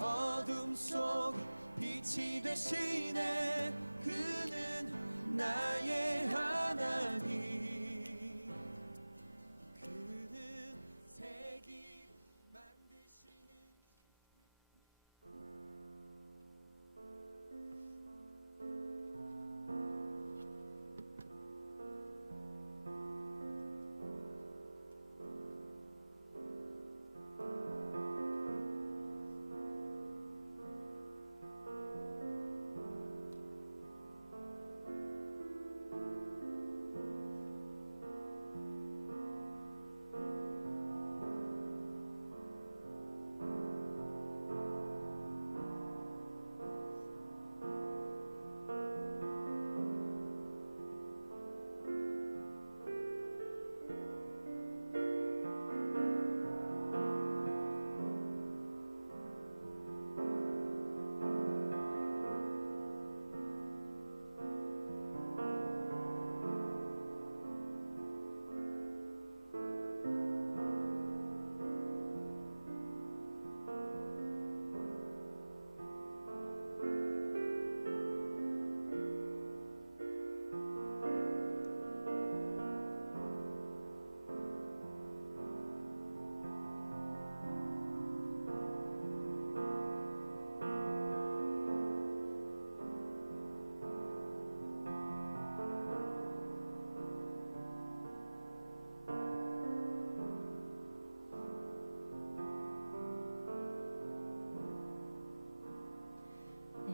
어둠 속 빛이 되시네. 그는 나의 하나님. 그는 새길 만드시는.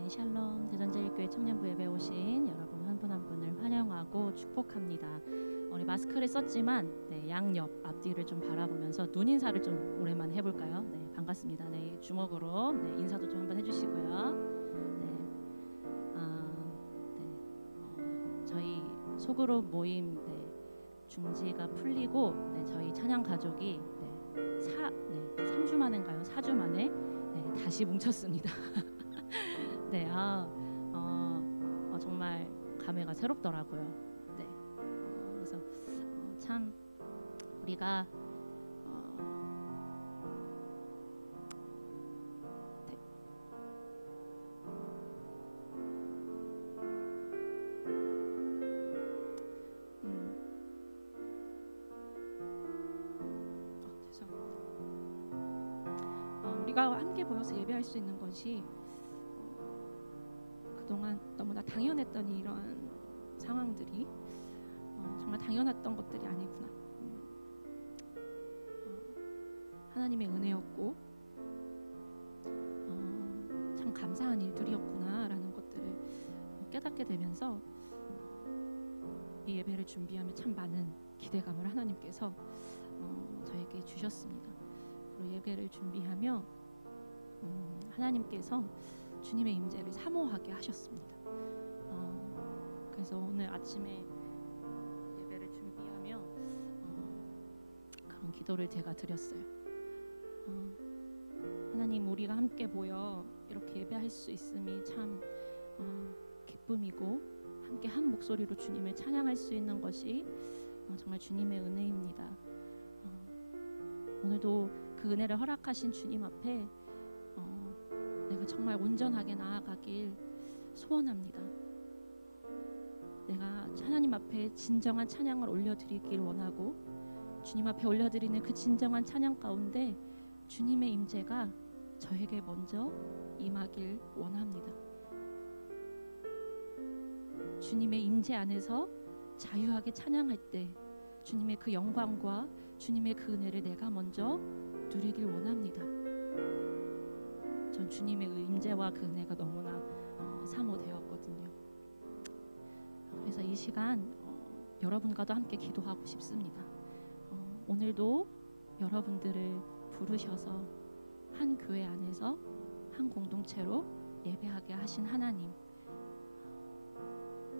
샬롬 대전제일교회 청년부 예배 오신 여러분 한 분 한 분을 환영하고 축복합니다. 우리 마스크를 썼지만 양옆 앞뒤를 좀 바라보면서 눈 인사를 좀 오랜만에 해볼까요? 네, 반갑습니다. 네, 주먹으로 인사도 좀 한번 해주시고요. 저희 소그룹 모임 중지가 풀리고 저희 찬양 가족이 3주 만인가요? 4주 만에 다시 뭉쳤습니다. 정말 감회가 새롭더라고요. 그래서 참 우리가 우리가 함께 모여서 예배할 수 있는 것이 그동안 너무나 당연했던 이런 상황들이 정말 당연했던 것들이 아니구나. 하나님의 은혜였고 참 감사한 일들이었구나라는 것들을 깨닫게 되면서 이 예배를 준비하며 참 많은 기대감을 하나님께서 저에게 주셨습니다. 그리고 예배를 준비하며 하나님께서 주님의 임재를 사모하게 하셨습니다. 그래서 오늘 아침에 예배를 준비하며 그런 기도를 제가 드렸어요. 하나님, 우리가 함께 모여 이렇게 예배할 수 있음이 참 기쁨이고 함께 한 목소리로 주님을 찬양할 수 있는 것이 정말 주님의 은혜입니다. 오늘도 그 은혜를 허락하신 주님 앞에 내가 정말 온전하게 나아가길 소원합니다. 내가 하나님 앞에 진정한 찬양을 올려드리길 원하고 주님 앞에 올려드리는 그 진정한 찬양 가운데 주님의 임재가 저에게 먼저 임하길 원합니다. 주님의 임재 안에서 자유하게 찬양할 때 주님의 그 영광과 주님의 그 은혜를 내가 먼저 누리길 원합니다. 전 주님의 임재와 그 은혜가 너무나 사모되었거든요. 그래서 이 시간 여러분과도 함께 기도하고 싶습니다. 오늘도 여러분들을 부르셔서 한 교회 안에서 한 공동체로 예배하게 하신 하나님,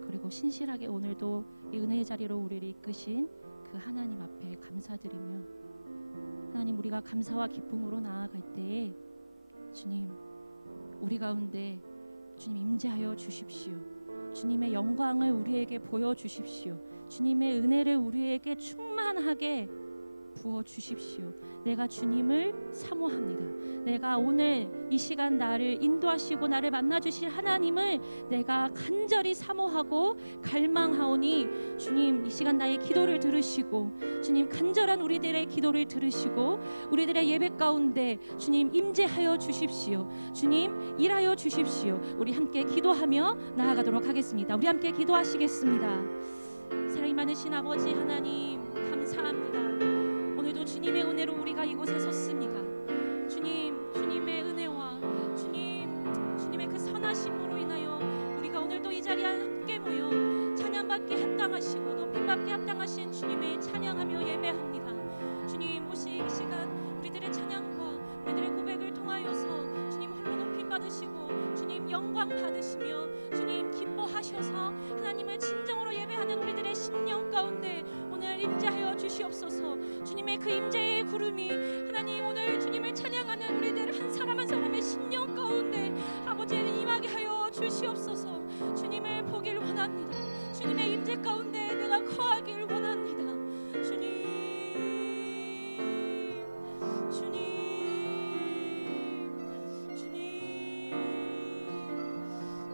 그리고 신실하게 오늘도 이 은혜의 자리로 우리를 이끄신 그 하나님 앞에 감사드리며, 하나님, 우리가 감사와 기쁨으로 나아갈 때에 주님, 우리 가운데 주님 임재하여 주십시오. 주님의 영광을 우리에게 보여주십시오. 주님의 은혜를 우리에게 충만하게 부어 주십시오. 내가 주님을 사모합니다. 내가 오늘 이 시간 나를 인도하시고 나를 만나주실 하나님을 내가 간절히 사모하고 갈망하오니 주님 이 시간 나의 기도를 들으시고 주님 간절한 우리들의 기도를 들으시고 우리들의 예배 가운데 주님 임재하여 주십시오. 주님 일하여 주십시오. 우리 함께 기도하며 나아가도록 하겠습니다. 우리 함께 기도하시겠습니다. 사랑이 많으신 아버지 하나님 감사합니다. 오늘도 주님의 은혜로 우리가 이곳에 섰습니다. 주님, 주님의 은혜와 주님의 그 선하심으로 인하여 우리가 오늘도 이 자리에 함께 모여 찬양받기 합당하시고 높임받기 합당하신 주님의 찬양하며 예배합니다. 주님 오시 이 시간 우리들의 찬양과 우리들의 고백을 통하여서 주님 홀로 높임받으시고 주님 영광 받으시며 주님 기뻐하셔서 하나님을 진정으로 예배하는 우리들의 심령 가운데 오늘 임재하여 주시옵소서. 주님의 그 임재의 구름이 하나님 오늘 주님을 찬양하는 우리들 한 사람 한 사람의 심령 가운데 아버지 임하게 하여 주시옵소서. 주님을 보길 원합니다. 주님의 임재 가운데 내가 거하길 원합니다. 주님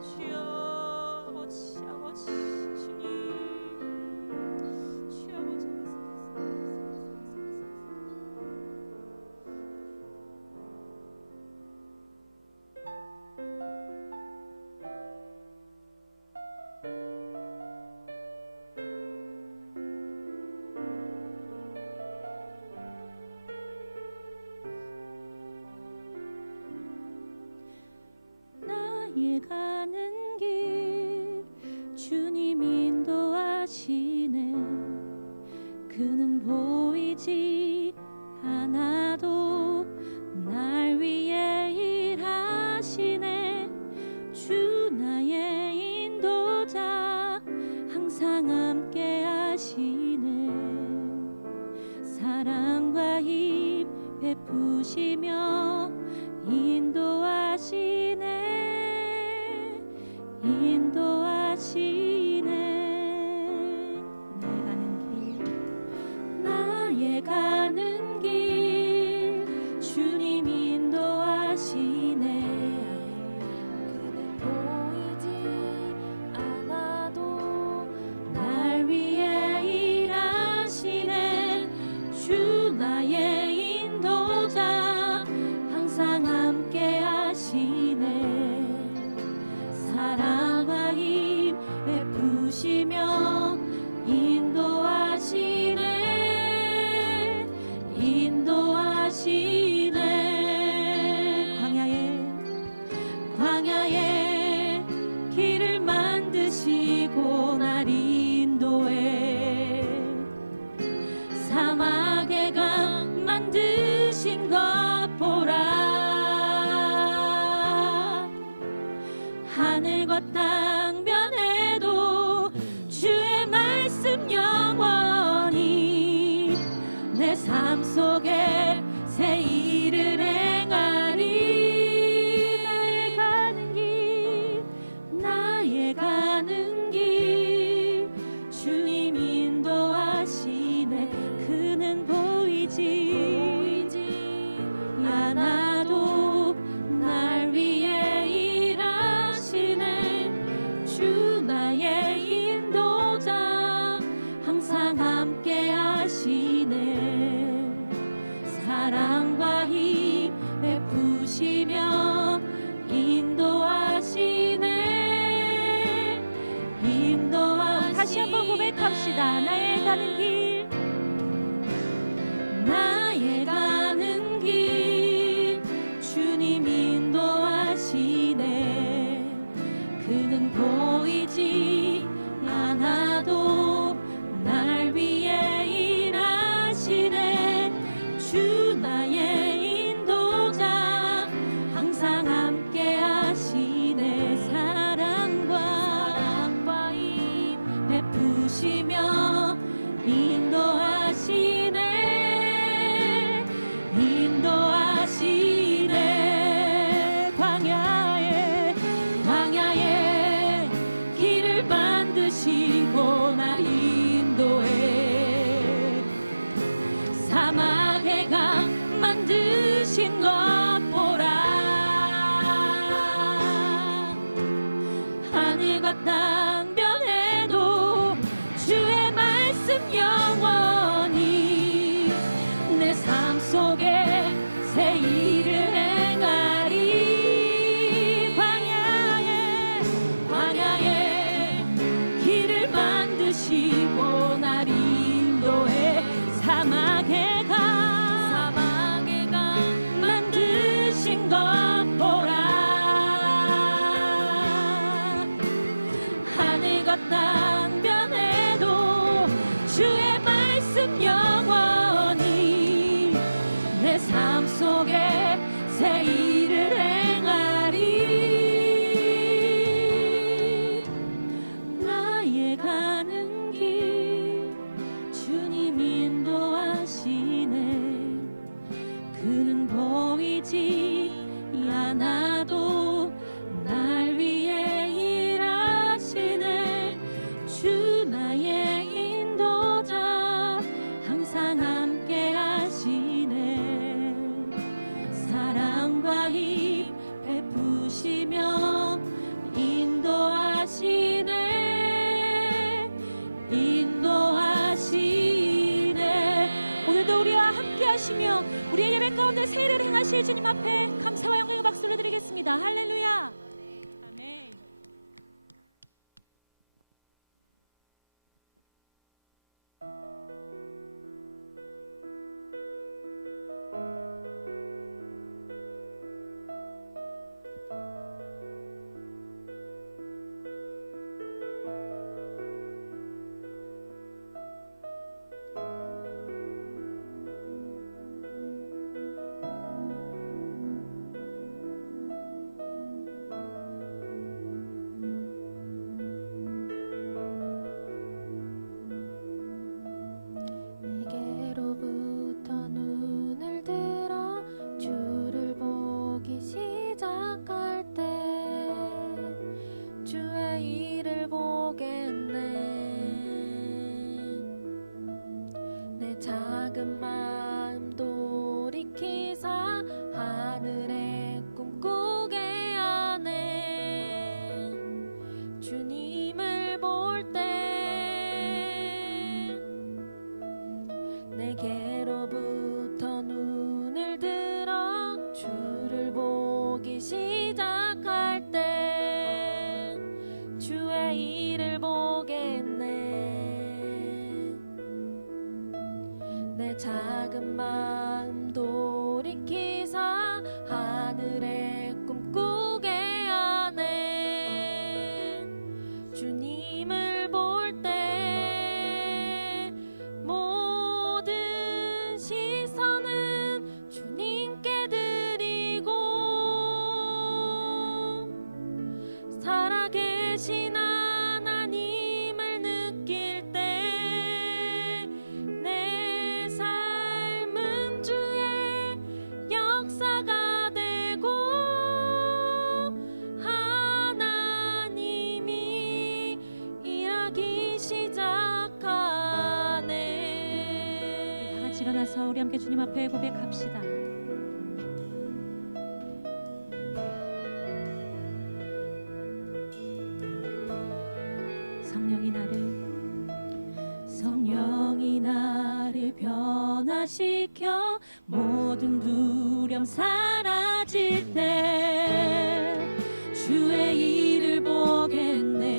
주여 아버지 주님 주여 아버지 나의 가는 길 주님 인도하시네. 그는 보이지 않아도 날 위해 일하시네. 주 나의 인도자 항상 함께 하시네. 사랑과 힘 베푸시며 인도하시네. 나의 가는 길 주님 인도하시네. 그는 보이지 않아도 날 위해 일하시네. 주 나의 인도자 항상 함께 하시네. 사랑과 힘 베푸시며 인도하시네. 광야에 길을 만드시고 날 인도해. 사막에 강 만드신 것 보라. 하늘과 땅 변해도 주의 말씀 영원히 내 삶 속에 새 일을 행하리. 나의 가는 길 주님 인도하시네. 그는 보이지 않아도 날 위해 일하시네. 주 나의 인도자 항상 함께 하시네. 사랑과 힘 베푸시며 인도하시네. 다시 한번 고백합시다. 나의 가는 길 주님 인도하시네. 그는 보이지 않아도 날 위해 일하시네. 주 나의 인도자 항상 함께 하시네. 사랑과 힘 베푸시며 복에 새 일을 행하리. 나의 가는 길 주님 인도하시네. 그는 보이지 않아도 날 위해 일하시네. 주 나의 인도자 항상 함께 하시네. 사랑과 힘 베푸시며 인도하시네. 인도하시네. 오늘도 우리와 함께 하시며 우리의 예배 가운데 새 일을 행하실 주님 앞에 감사와 영광의 박수를 드리겠습니다. 할렐루야. 아멘. 내게로부터 눈을 들어 주를 보기 시작할 때 주의 일을 보겠네. 내 작은 마음 돌이키사 하늘에 꿈꾸게 하네. 주님을 볼 때 내게로부터 눈을 들어 주를 보기 시작할 때 주의 일을 보겠네. 내 작은 마음 돌이키사 하늘에 꿈꾸게 하네. 주님을 볼 때 모든 시선은 주님께 드리고 살아계신 하나님을 느낄 때 내 삶은 주의 역사가 되고 하나님이 일하기 시작하네. 우리 다 같이 일어나서 우리 함께 주님 앞에 고백합시다. 성령이 나를 변화시켜 모든 두려움 사라질 때 주의 일을 보겠네.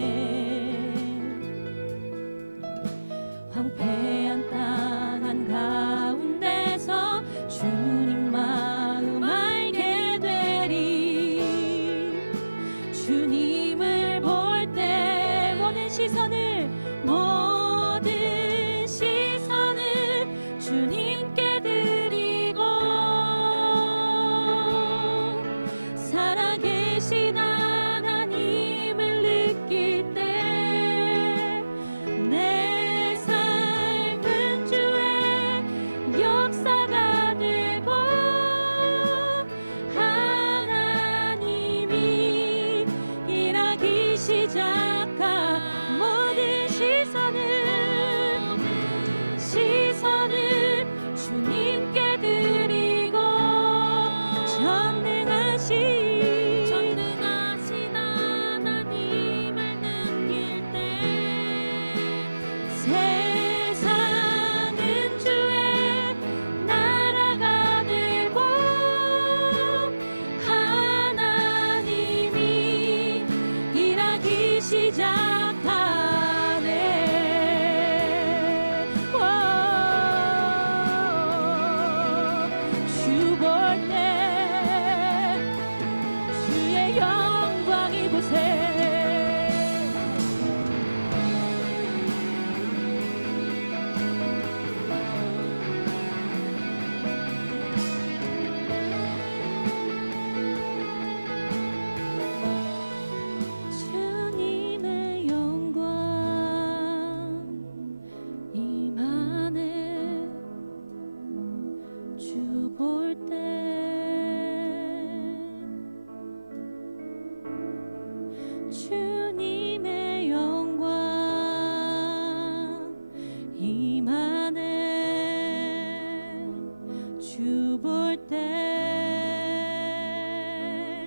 황폐한 땅 한가운데서 주님 마음 알게 되리. 주님을 볼 때 모든 시선을 주님께 드리고 살아계신 하나님을 느낄 때 내 삶은 주의 역사가 되고 하나님이 일하기 시작한 모든 시선을 주님께 드리고 전능하신 주님의 영광 임하네. 주 볼 때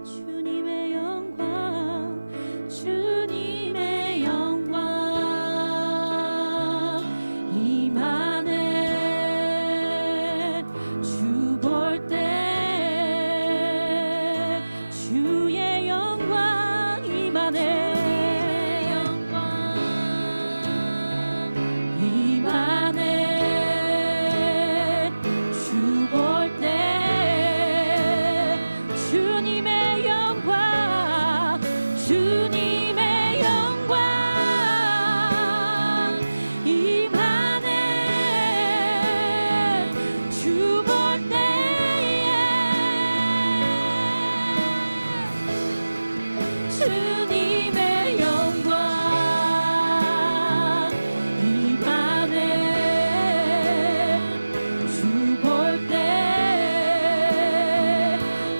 주님의 영광 주님의 영광 임하네. 주 볼 때 주의 영광 임하네. 영광 임하네. 주 볼 때 주님의 영광 주님의 영광 임하네. 주 볼 때에 주님의 영광 임하네. 주 볼 때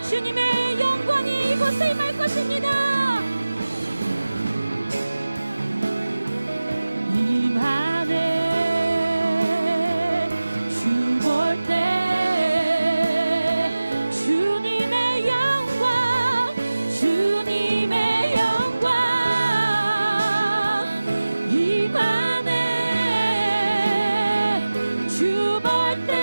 주님의 영광이 이곳에 임할 것입니다. 임하네. 주 볼 때 주님의 영광 주님의 영광 임하네. 주 볼 때에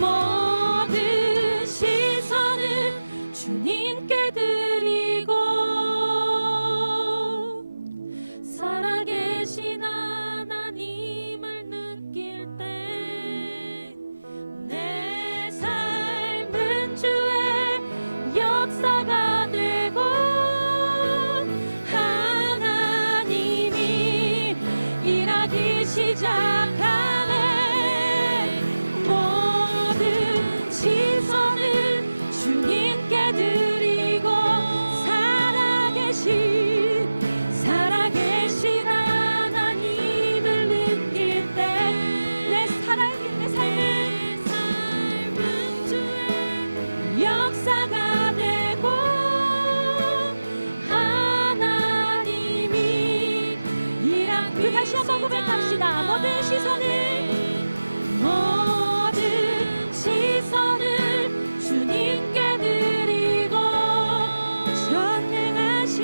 모든 시선을 주님께 드리고 살아계신 하나님을 느낄 때 내 삶은 주의 역사가 되고 하나님이 일하기 시작하네. 모든 시선을 주님께 드리고 살아계신 하나님을 느낄 때 내 삶은 주의 역사가 되고 하나님이 우리 다시 한번 고백합시다. 모든 시선을 주님께 드리고 전능하신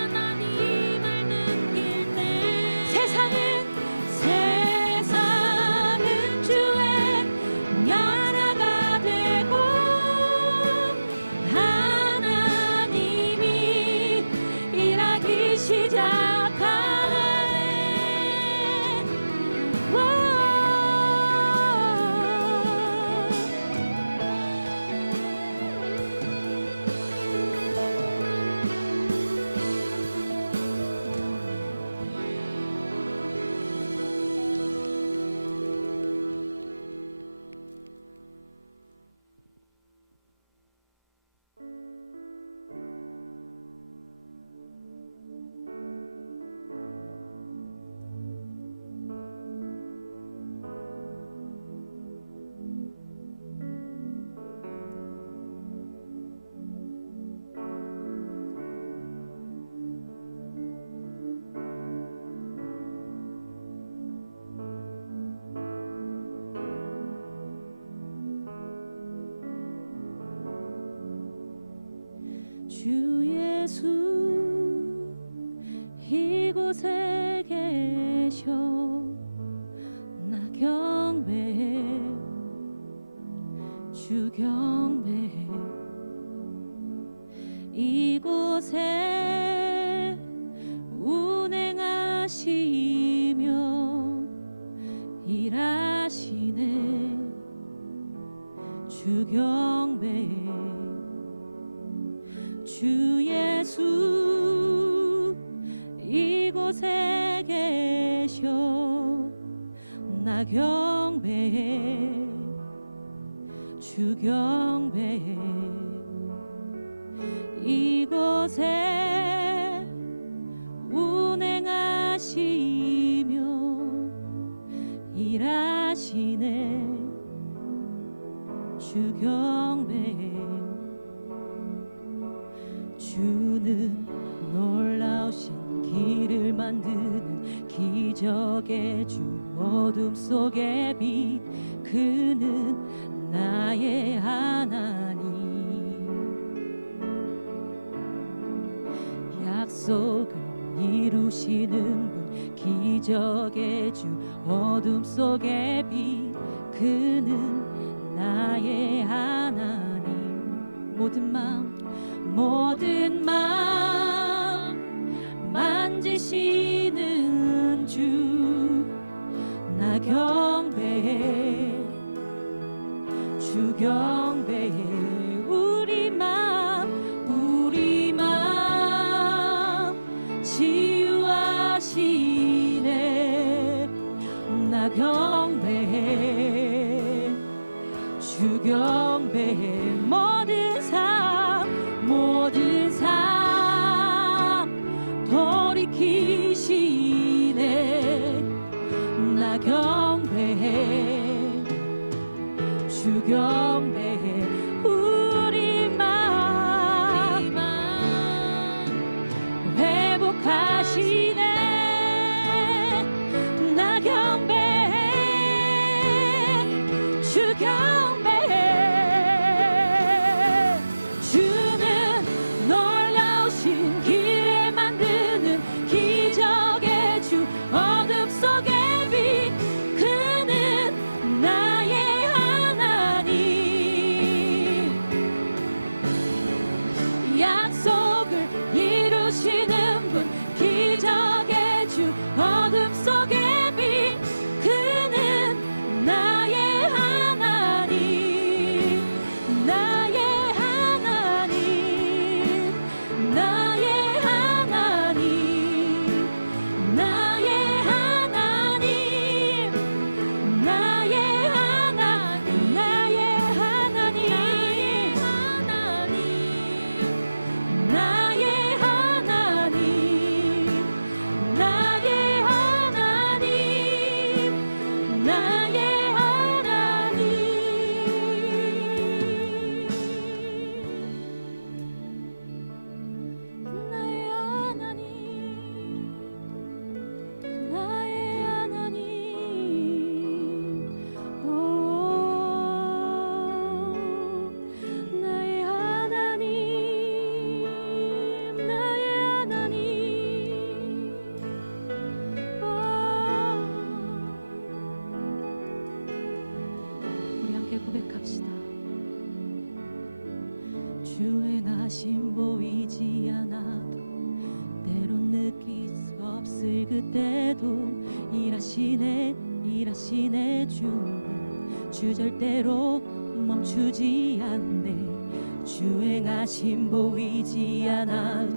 하나님을 느낄 때 세상은 주의 나라가 되고 하나님이 일하기 시작하네. 주 예수 이곳에 계셔 나 경배해 주 경배해. 이곳에 운행하시며 일하시네 주 경배해. 주 예수 이곳에 계셔 나 경배해 주 경배해. 이곳에 운행하시며 일하시네 주 경배해. 주는 놀라우신 길을 만드는 기적의 주, 어둠 속의 빛, 그는 나의 하나님. 약속을 이루시는 분, 기적의 주, 어둠 속의 빛, 그는 나의 하나님. 모든 마음 만지시는 주, 나 경배해. 주 경배해. 우리 마음 치유하시네. 나 경배해. 주 경배해. 모든 삶 돌이키시네. 나 경배해. 주 경배해. 우리 마음 회복하시네. 나 경배해. 주 경배해. 주는 놀라우신 길을 만드는 기적의 주, 어둠 속의 빛, 그는 나의 하나님. 약속을 이루시는 분, 기적의 주, 어둠 속의 빛, 그는 나의 하나님. 나의 하나님. 나의 하나님. 나의 하나님. 나의 하나님. 나의 하나님. 나의 하나님. 나의 하나님. 나의 하나님. 나의 하나님. 오, 나의 하나님. 나의 하나님. 우리 함께 고백합시다. 주의 행하심 보이지 않아도, 때론 느낄 수 없을 그때도 일하시네 주는 주 절대로 멈추지 않네. 주 행하심 보이지 않아도,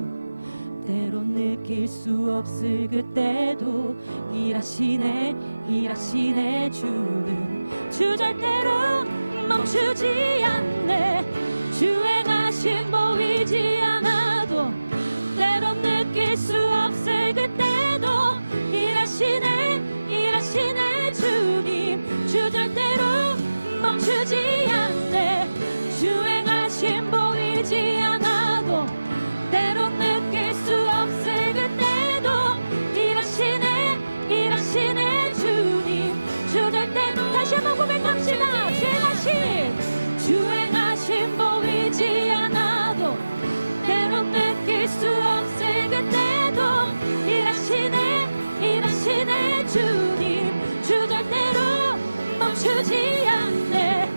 때론 느낄 수 없을 그때도 일하시네 주는 주 절대로 멈추지 않네. 주 행하심 보이지 않아도, 때론 느낄 수 없을 그때도 일하시네 주님. 주 절대로 멈추지 않네. 주 행하심 보이지 않아도, 때론 느낄 수 없을 그때도 일하시네 주님. 주 절대로. 다시 한번 고백합시다. 주 행하심 보이지 않아도, 때론 느낄 수 없을 그때도 일하시네 주님. 주 절대로 멈추지 않네.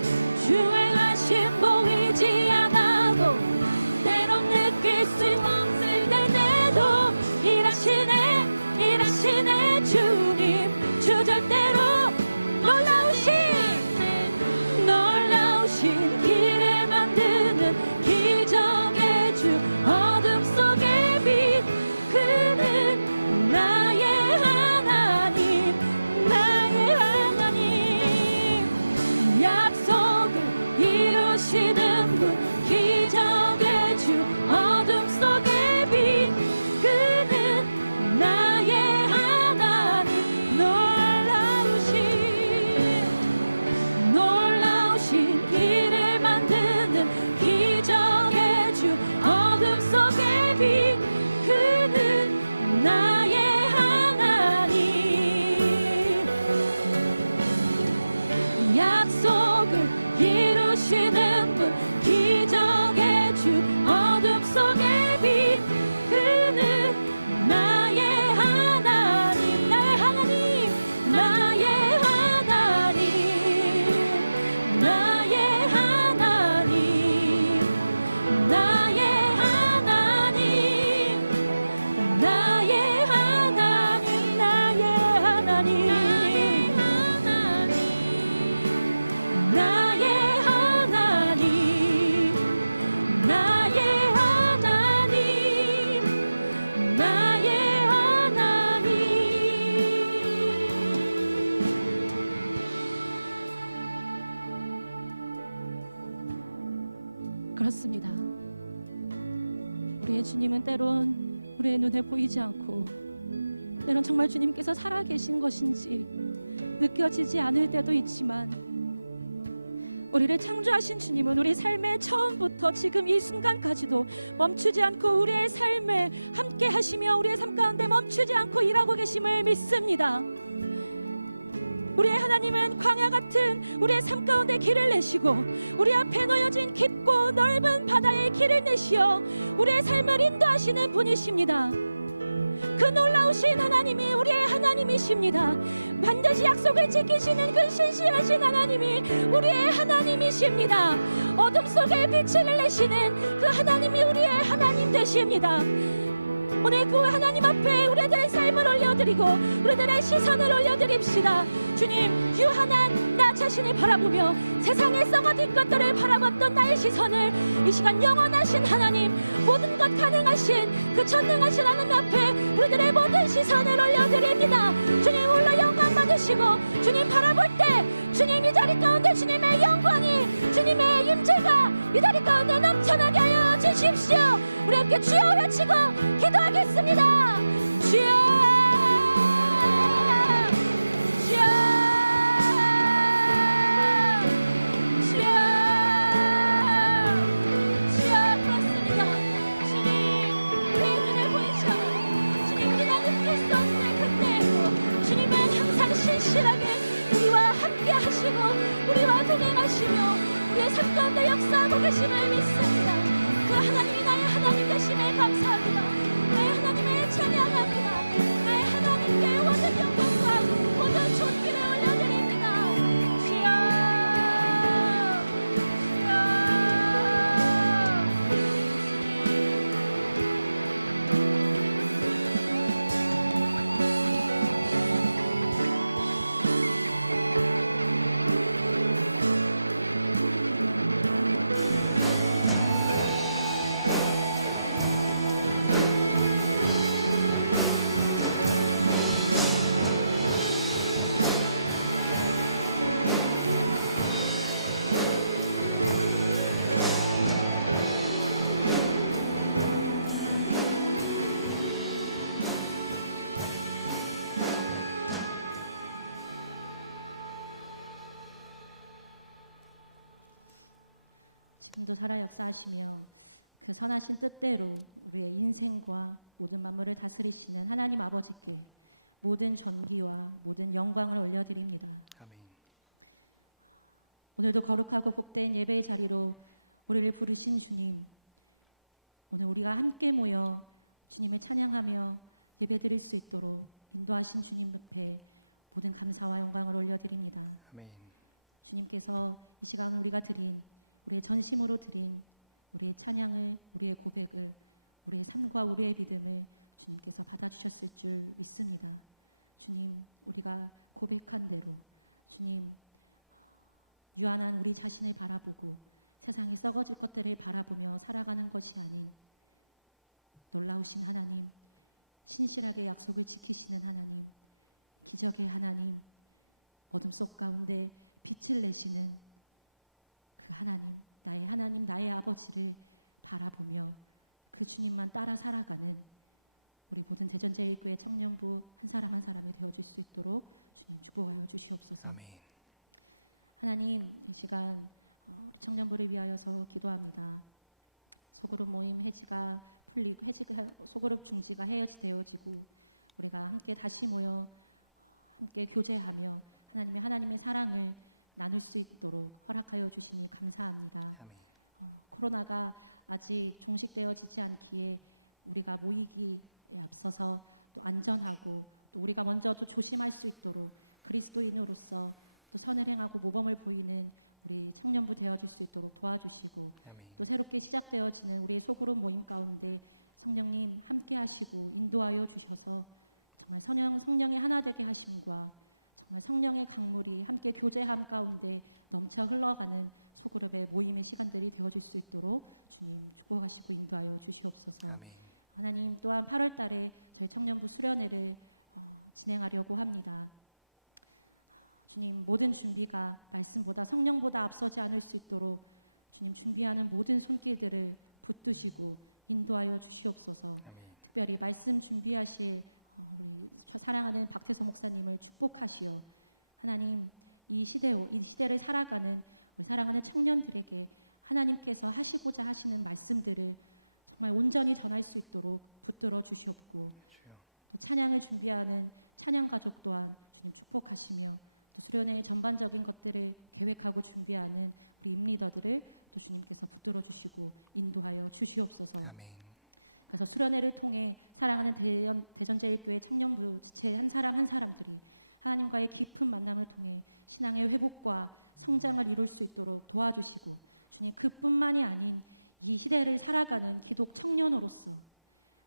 주 행하심 보이지 않아도, 때론 느낄 수 없을 그때도 일하시네 주님. 주 절대로 놀라우신 길을 만드는 기적의 주, 어둠 속의 빛, 그는 나의 하나님. 나의 하나님. 주셨습니다. 우리의 주님은 때론 우리의 눈에 보이지 않고, 때론 정말 주님께서 살아계신 것인지 느껴지지 않을 때도 있지만, 우리를 창조하신 주님은 우리 삶의 처음부터 지금 이 순간까지도 멈추지 않고 우리의 삶에 함께 하시며 우리의 삶 가운데 멈추지 않고 일하고 계심을 믿습니다. 우리의 하나님은 광야 같은 우리의 삶 가운데 길을 내시고, 우리 앞에 놓여진 깊고 넓은 바다에 길을 내시어 우리의 삶을 인도하시는 분이십니다. 그 놀라우신 하나님이 우리의 하나님이십니다. 반드시 약속을 지키시는 그 신실하신 하나님이 우리의 하나님이십니다. 어둠 속에 빛을 내시는 그 하나님이 우리의 하나님 되십니다. 오늘 그 하나님 앞에 우리들의 삶을 올려드리고 우리들의 시선을 올려드립시다. 주님, 유한한 나 자신을 바라보며 세상에 썩어질 것들을 바라봤던 나의 시선을 이 시간 영원하신 하나님, 모든 것 가능하신 그 전능하신 하나님 앞에 우리들의 모든 시선을 올려드립니다. 주님 홀로 영광 받으시고, 주님 바라볼 때 주님 이 자리 가운데 주님의 영광이, 주님의 임재가 이 자리 가운데 넘쳐나게 하여 주십시오. 우리 함께 주여 외치고 기도하겠습니다. 주여, 주여, 주여, 주여. 그렇습니다. 주님, 우리의 눈에 보이지 않아 주님 우리가 느낄 수 없을 그때에도 주님은 항상 신실하게 우리와 함께 하시고 우리와 동행하시며 우리의 삶 가운데 역사하고 계심을 믿습니다. 그 하나님이 나의 하나님 되심에 감사합니다. 나의 하나님을 찬양합니다. 나의 하나님께 모든 영광과 모든 존귀를 올려드립니다. 주여, 지금도 살아 역사하시며 그 선하신 뜻대로 우리의 인생과 모든 만물을 다스리시는 하나님 아버지께 모든 전기와 모든 영광을 올려드립니다. 아멘. 오늘도 거룩하고 복된 예배의 자리로 우리를 부르신 주님, 오늘 우리가 함께 모여 주님을 찬양하며 예배드릴 수 있도록 인도하신 주님 앞에 모든 감사와 영광을 올려드립니다. 아멘. 주님께서 이 시간 우리가 드린, 우리의 전심으로 드린 우리의 찬양을, 우리의 고백을, 우리의 삶과 우리의 믿음을 주님께서 받아주셨을 줄 믿습니다. 주님, 우리가 고백한 대로 주님, 유한한 우리 자신을 바라보고 세상에 썩어질 것들을 바라보며 살아가는 것이 아닌 놀라우신 하나님, 신실하게 약속을 지키시는 하나님, 기적의 하나님, 어둠 속 가운데 빛을 내시는 그 하나님, 나의 하나님, 나의 아버지를 바라보며 그 주님만 따라 살아가는 우리 모든 대전제일교회 청년부 한 사람 한 사람이 되어줄 수 있도록 주님 축복하여 주시옵소서. 아멘. 하나님, 이 시간 우리 청년부를 위하여서 기도합니다. 소그룹 모임 해지가 풀리고, 소그룹 중지가 되어지고 우리가 함께 다시 모여 함께 교제하며 하나님의 사랑을 나눌 수 있도록 허락하여 주시니 감사합니다. 코로나가 아직 종식되어지지 않기에 우리가 모이기에 앞서서 또 안전하고 또 우리가 먼저 또 조심할 수 있도록 그리스도인으로서 또 선을 행하고 모범을 보이는 우리 청년부 되어질 수 있도록 도와주시고, 또 새롭게 시작되어지는 우리의 소그룹 모임 가운데 성령님 함께 하시고 인도하여 주셔서 정말 성령의 하나 되게 하심과 정말 성령의 강물이 함께 교제함 가운데 넘쳐 흘러가는 소그룹의 모임의 시간들이 되어질 수 있도록 주님 축복하시고 인도하여 주시옵소서. 아멘. 하나님, 또한 8월 달에 저희 청년부 수련회를 진행하려고 합니다. 주님, 모든 준비가 말씀보다 성령보다 앞서지 않을 수 있도록 주님 준비하는 모든 손길들을 붙드시고 인도하여 주시옵소서. 특별히 말씀 준비하실 우리 사랑하는 박태서 목사님을 축복하시어 하나님 이 시대를 살아가는 우리 사랑하는 청년들에게 하나님께서 하시고자 하시는 말씀들을 정말 온전히 전할 수 있도록 붙들어 주시옵고, 또 찬양을 준비하는 찬양 가족 또한 주님 축복하시며, 또 수련회의 전반적인 것들을 계획하고 준비하는 우리 임리더들을 또 주님께서 붙들어 주시고 인도하여 주시옵소서. 아멘. 그래서 수련회를 통해 사랑하는 대전제일교회 청년부 지체 한 사람 한 사람들이 하나님과의 깊은 만남을 통해 신앙의 회복과 성장을 이룰 수 있도록 도와주시고, 주님 그뿐만이 아닌 이 시대를 살아가는 기독 청년으로서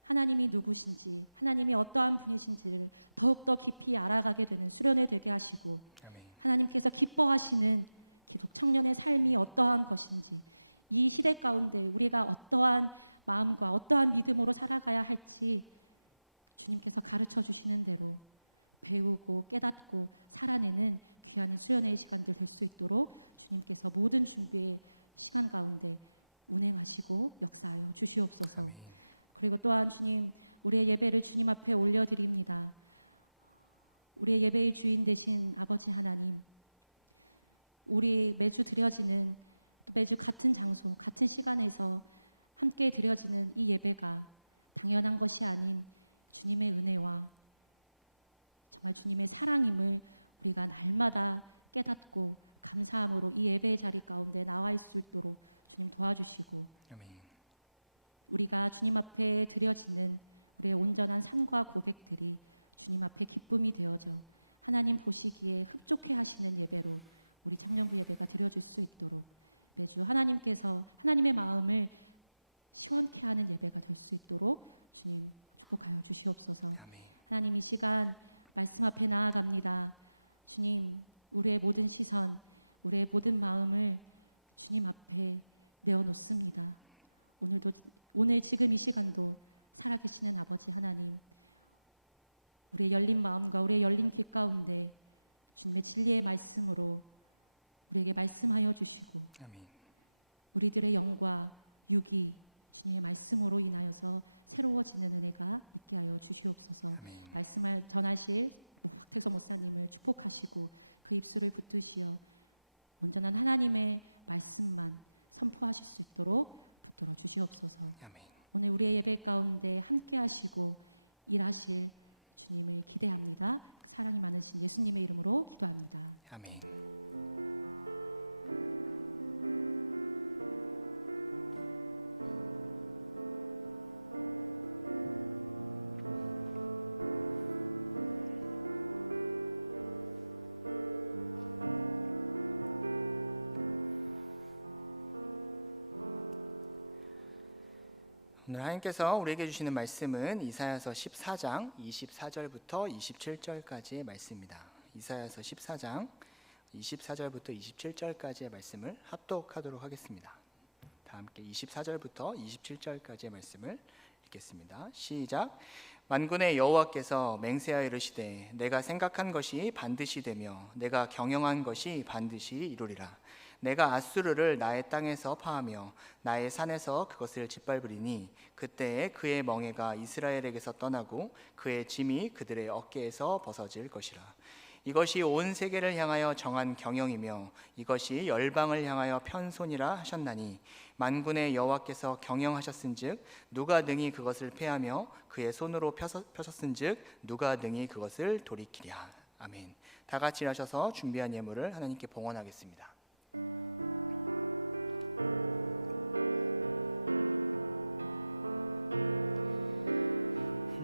하나님이 누구신지, 하나님이 어떠한 분이신지를 더욱더 깊이 알아가게 되는 수련회 되게 하시고, 하나님께서 기뻐하시는 기독 청년의 삶이 어떠한 것인지, 이 시대 가운데 우리가 어떠한 마음과 어떠한 믿음으로 살아가야 할지 주님께서 가르쳐 주시는 대로 배우고 깨닫고 살아내는 귀한 수련회의 시간들 될 수 있도록 주님께서 모든 준비의 시간 가운데 운행하시고 역사하여 주시옵소서. 그리고 또한 주님, 우리의 예배를 주님 앞에 올려드립니다. 우리의 예배의 주인 되신 아버지 하나님, 우리 매주 드려지는, 또 매주 같은 장소 같은 시간에서 함께 드려지는 이 예배가 당연한 것이 아닌 주님의 은혜와 정말 주님의 사랑임을 우리가 날마다 깨닫고 감사함으로 이 예배의 자리 가운데 나와 있을 수 있도록 주님 도와주시고, 우리가 주님 앞에 드려지는 우리의 온전한 삶과 고백들이 주님 앞에 기쁨이 되어져 하나님 보시기에 흡족해 하시는 예배로 우리 청년부 예배가 드려질 수 있도록 매주 하나님께서 하나님의 마음을 시원케 하는 예배가 될 수 있도록 주님 축복하여 주시옵소서. 하나님, 이 시간 말씀 앞에 나아갑니다. 주님, 우리의 모든 시선, 우리의 모든 마음을 주님 앞에 내어놓습니다. 오늘 지금 이 시간도 살아계시는 아버지 하나님, 우리의 열린 마음과 우리의 열린 귀 가운데 주님의 진리의 말씀으로 우리에게 말씀하여 주시고, 우리들의 영과 육이 주님의 말씀으로 인하여서 새로워지는 은혜가 있게 하여 주시옵소서. 말씀을 전하실 박태서 목사님을 축복하시고 그 입술을 붙드시어 온전한 하나님의 말씀만 선포하실 수 있도록 붙들어 주시옵소서. 오늘 우리의 예배 가운데 함께 하시고 일하실 주님을 기대합니다. 사랑이 많으신 예수님의 이름으로 기도합니다. 아멘. 오늘 하나님께서 우리에게 주시는 말씀은 이사야서 14장 24절부터 27절까지의 말씀입니다. 이사야서 14장 24절부터 27절까지의 말씀을 합독하도록 하겠습니다. 다 함께 24절부터 27절까지의 말씀을 읽겠습니다. 시작. 만군의 여호와께서 맹세하여 이르시되 내가 생각한 것이 반드시 되며 내가 경영한 것이 반드시 이루리라. 내가 아수르를 나의 땅에서 파하며 나의 산에서 그것을 짓밟으리니 그때에 그의 멍에가 이스라엘에게서 떠나고 그의 짐이 그들의 어깨에서 벗어질 것이라. 이것이 온 세계를 향하여 정한 경영이며 이것이 열방을 향하여 편손이라 하셨나니 만군의 여호와께서 경영하셨은즉 누가 능히 그것을 패하며 그의 손으로 펴셨은즉 누가 능히 그것을 돌이키랴. 아멘. 다 같이 일하셔서 준비한 예물을 하나님께 봉헌하겠습니다.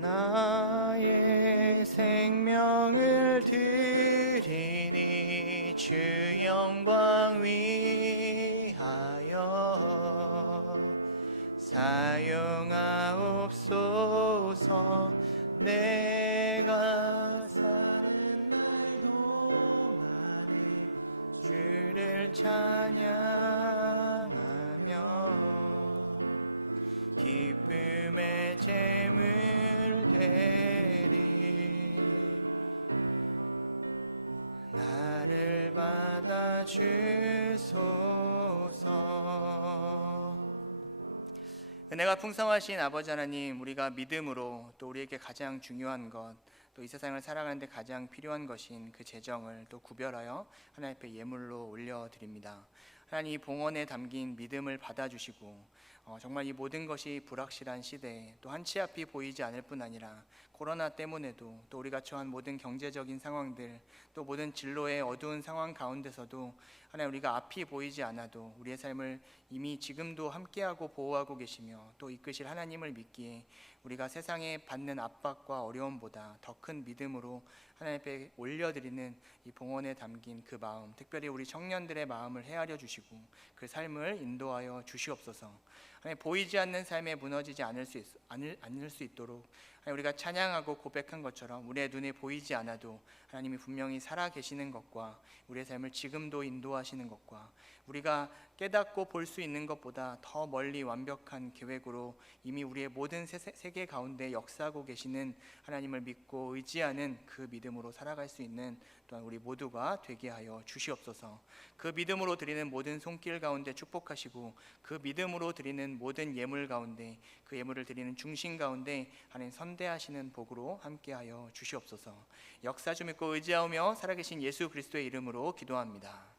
나의 생명을 드리니 주 영광 위하여 사용하옵소서. 내가 사는 날 동안에 주를 찬양하며 은혜가 풍성하신 아버지 하나님, 우리가 믿음으로 또 우리에게 가장 중요한 것, 또 이 세상을 살아가는데 가장 필요한 것인 그 재정을 또 구별하여 하나님 앞에 예물로 올려드립니다. 하나님, 이 봉헌에 담긴 믿음을 받아주시고 정말 이 모든 것이 불확실한 시대에 또 한치 앞이 보이지 않을 뿐 아니라 코로나 때문에도 또 우리가 처한 모든 경제적인 상황들, 또 모든 진로의 어두운 상황 가운데서도 하나님, 우리가 앞이 보이지 않아도 우리의 삶을 이미 지금도 함께하고 보호하고 계시며 또 이끄실 하나님을 믿기에 우리가 세상에 받는 압박과 어려움보다 더 큰 믿음으로 하나님 앞에 올려드리는 이 봉헌에 담긴 그 마음, 특별히 우리 청년들의 마음을 헤아려 주시고 그 삶을 인도하여 주시옵소서. 하나님, 보이지 않는 삶에 무너지지 않을 수 있도록 우리가 찬양하고 고백한 것처럼 우리의 눈에 보이지 않아도 하나님이 분명히 살아 계시는 것과 우리의 삶을 지금도 인도하시는 것과 우리가 깨닫고 볼 수 있는 것보다 더 멀리 완벽한 계획으로 이미 우리의 모든 세계 가운데 역사하고 계시는 하나님을 믿고 의지하는 그 믿음으로 살아갈 수 있는 또한 우리 모두가 되게 하여 주시옵소서. 그 믿음으로 드리는 모든 손길 가운데 축복하시고 그 믿음으로 드리는 모든 예물 가운데, 그 예물을 드리는 중심 가운데 하나님 선대하시는 복으로 함께하여 주시옵소서. 역사 좀 믿고 의지하며 살아계신 예수 그리스도의 이름으로 기도합니다.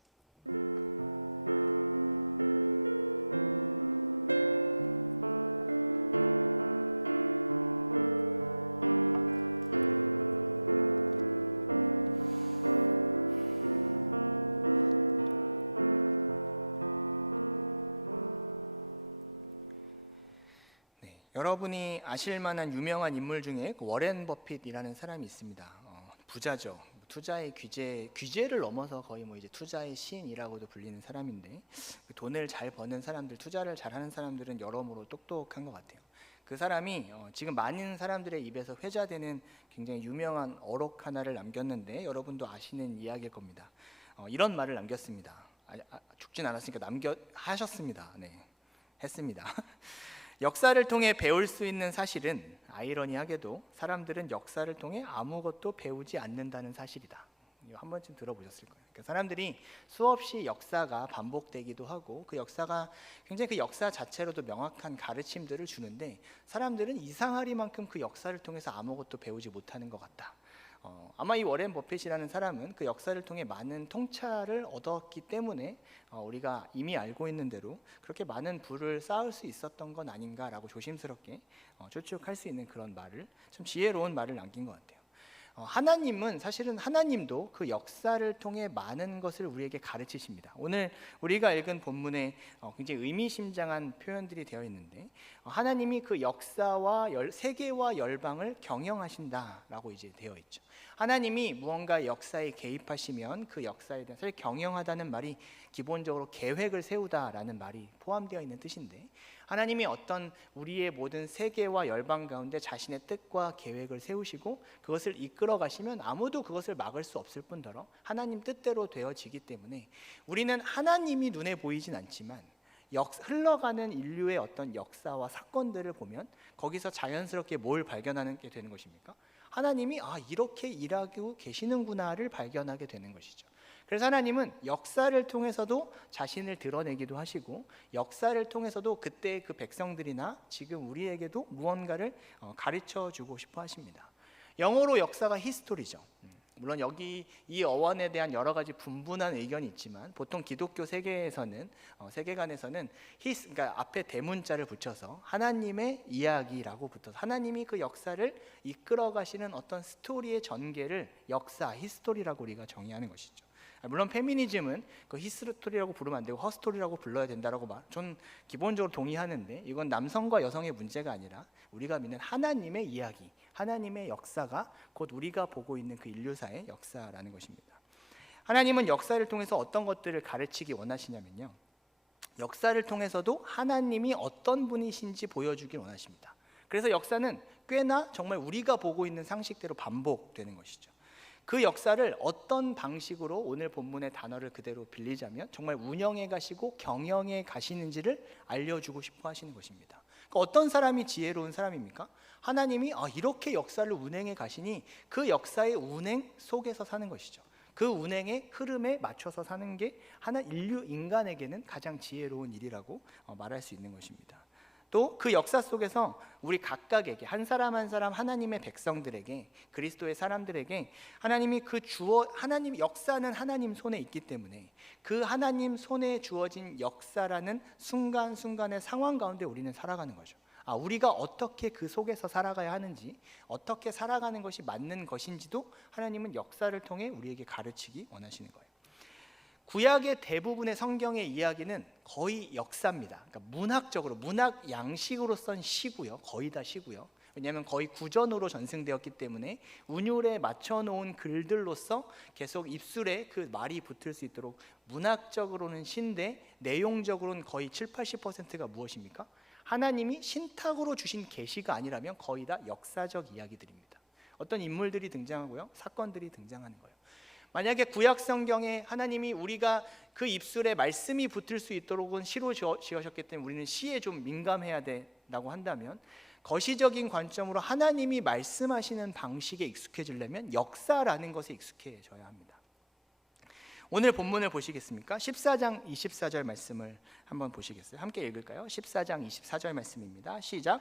여러분이 아실 만한 유명한 인물 중에 워렌 버핏이라는 사람이 있습니다. 부자죠. 투자의 규제를 넘어서 거의 이제 투자의 신이라고도 불리는 사람인데, 돈을 잘 버는 사람들, 투자를 잘하는 사람들은 여러모로 똑똑한 것 같아요. 그 사람이 지금 많은 사람들의 입에서 회자되는 굉장히 유명한 어록 하나를 남겼는데, 여러분도 아시는 이야기일 겁니다. 이런 말을 남겼습니다. 죽진 않았으니까 하셨습니다. 네, 했습니다. 역사를 통해 배울 수 있는 사실은, 아이러니하게도 사람들은 역사를 통해 아무것도 배우지 않는다는 사실이다. 이거 한 번쯤 들어보셨을 거예요. 그러니까 사람들이 수없이 역사가 반복되기도 하고 그 역사가 굉장히 그 역사 자체로도 명확한 가르침들을 주는데, 사람들은 이상하리만큼 그 역사를 통해서 아무것도 배우지 못하는 것 같다. 아마 이 워렌 버핏이라는 사람은 그 역사를 통해 많은 통찰을 얻었기 때문에 우리가 이미 알고 있는 대로 그렇게 많은 부를 쌓을 수 있었던 건 아닌가라고 조심스럽게 추측할 수 있는 그런 말을, 참 지혜로운 말을 남긴 것 같아요. 하나님은, 사실은 하나님도 그 역사를 통해 많은 것을 우리에게 가르치십니다. 오늘 우리가 읽은 본문에 굉장히 의미심장한 표현들이 되어 있는데, 하나님이 그 역사와 세계와 열방을 경영하신다라고 이제 되어 있죠. 하나님이 무언가 역사에 개입하시면 그 역사에 대해서 경영하다는 말이 기본적으로 계획을 세우다라는 말이 포함되어 있는 뜻인데, 하나님이 어떤 우리의 모든 세계와 열방 가운데 자신의 뜻과 계획을 세우시고 그것을 이끌어 가시면 아무도 그것을 막을 수 없을 뿐더러 하나님 뜻대로 되어지기 때문에 우리는 하나님이 눈에 보이진 않지만 흘러가는 인류의 어떤 역사와 사건들을 보면 거기서 자연스럽게 뭘 발견하게 되는 것입니까? 하나님이 이렇게 일하고 계시는구나를 발견하게 되는 것이죠. 그래서 하나님은 역사를 통해서도 자신을 드러내기도 하시고, 역사를 통해서도 그때의 그 백성들이나 지금 우리에게도 무언가를 가르쳐 주고 싶어 하십니다. 영어로 역사가 히스토리죠. 물론 여기 이 어원에 대한 여러 가지 분분한 의견이 있지만, 보통 기독교 세계관에서는 그러니까 앞에 대문자를 붙여서 하나님의 이야기라고 붙어서 하나님이 그 역사를 이끌어 가시는 어떤 스토리의 전개를 역사, 히스토리라고 우리가 정의하는 것이죠. 물론 페미니즘은 그 히스토리라고 부르면 안 되고 허스토리라고 불러야 된다라고 전 기본적으로 동의하는데, 이건 남성과 여성의 문제가 아니라 우리가 믿는 하나님의 이야기, 하나님의 역사가 곧 우리가 보고 있는 그 인류사의 역사라는 것입니다. 하나님은 역사를 통해서 어떤 것들을 가르치기 원하시냐면요, 역사를 통해서도 하나님이 어떤 분이신지 보여주길 원하십니다. 그래서 역사는 꽤나 정말 우리가 보고 있는 상식대로 반복되는 것이죠. 그 역사를 어떤 방식으로, 오늘 본문의 단어를 그대로 빌리자면 정말 운영해 가시고 경영해 가시는지를 알려주고 싶어 하시는 것입니다. 그러니까 어떤 사람이 지혜로운 사람입니까? 하나님이 이렇게 역사를 운행해 가시니 그 역사의 운행 속에서 사는 것이죠. 그 운행의 흐름에 맞춰서 사는 게 인간에게는 가장 지혜로운 일이라고 말할 수 있는 것입니다. 또 그 역사 속에서 우리 각각에게 한 사람 한 사람 하나님의 백성들에게 그리스도의 사람들에게 하나님이 하나님 역사는 하나님 손에 있기 때문에 그 하나님 손에 주어진 역사라는 순간순간의 상황 가운데 우리는 살아가는 거죠. 우리가 어떻게 그 속에서 살아가야 하는지, 어떻게 살아가는 것이 맞는 것인지도 하나님은 역사를 통해 우리에게 가르치기 원하시는 거예요. 구약의 대부분의 성경의 이야기는 거의 역사입니다. 그러니까 문학적으로, 문학 양식으로 쓴 시고요. 거의 다 시고요. 왜냐하면 거의 구전으로 전승되었기 때문에 운율에 맞춰놓은 글들로서 계속 입술에 그 말이 붙을 수 있도록 문학적으로는 시인데 내용적으로는 거의 70-80%가 무엇입니까? 하나님이 신탁으로 주신 계시가 아니라면 거의 다 역사적 이야기들입니다. 어떤 인물들이 등장하고요, 사건들이 등장하는 거예요. 만약에 구약 성경에 하나님이 우리가 그 입술에 말씀이 붙을 수 있도록은 시로 지으셨기 때문에 우리는 시에 좀 민감해야 된다고 한다면, 거시적인 관점으로 하나님이 말씀하시는 방식에 익숙해지려면 역사라는 것에 익숙해져야 합니다. 오늘 본문을 보시겠습니까? 14장 24절 말씀을 한번 보시겠어요? 함께 읽을까요? 14장 24절 말씀입니다. 시작.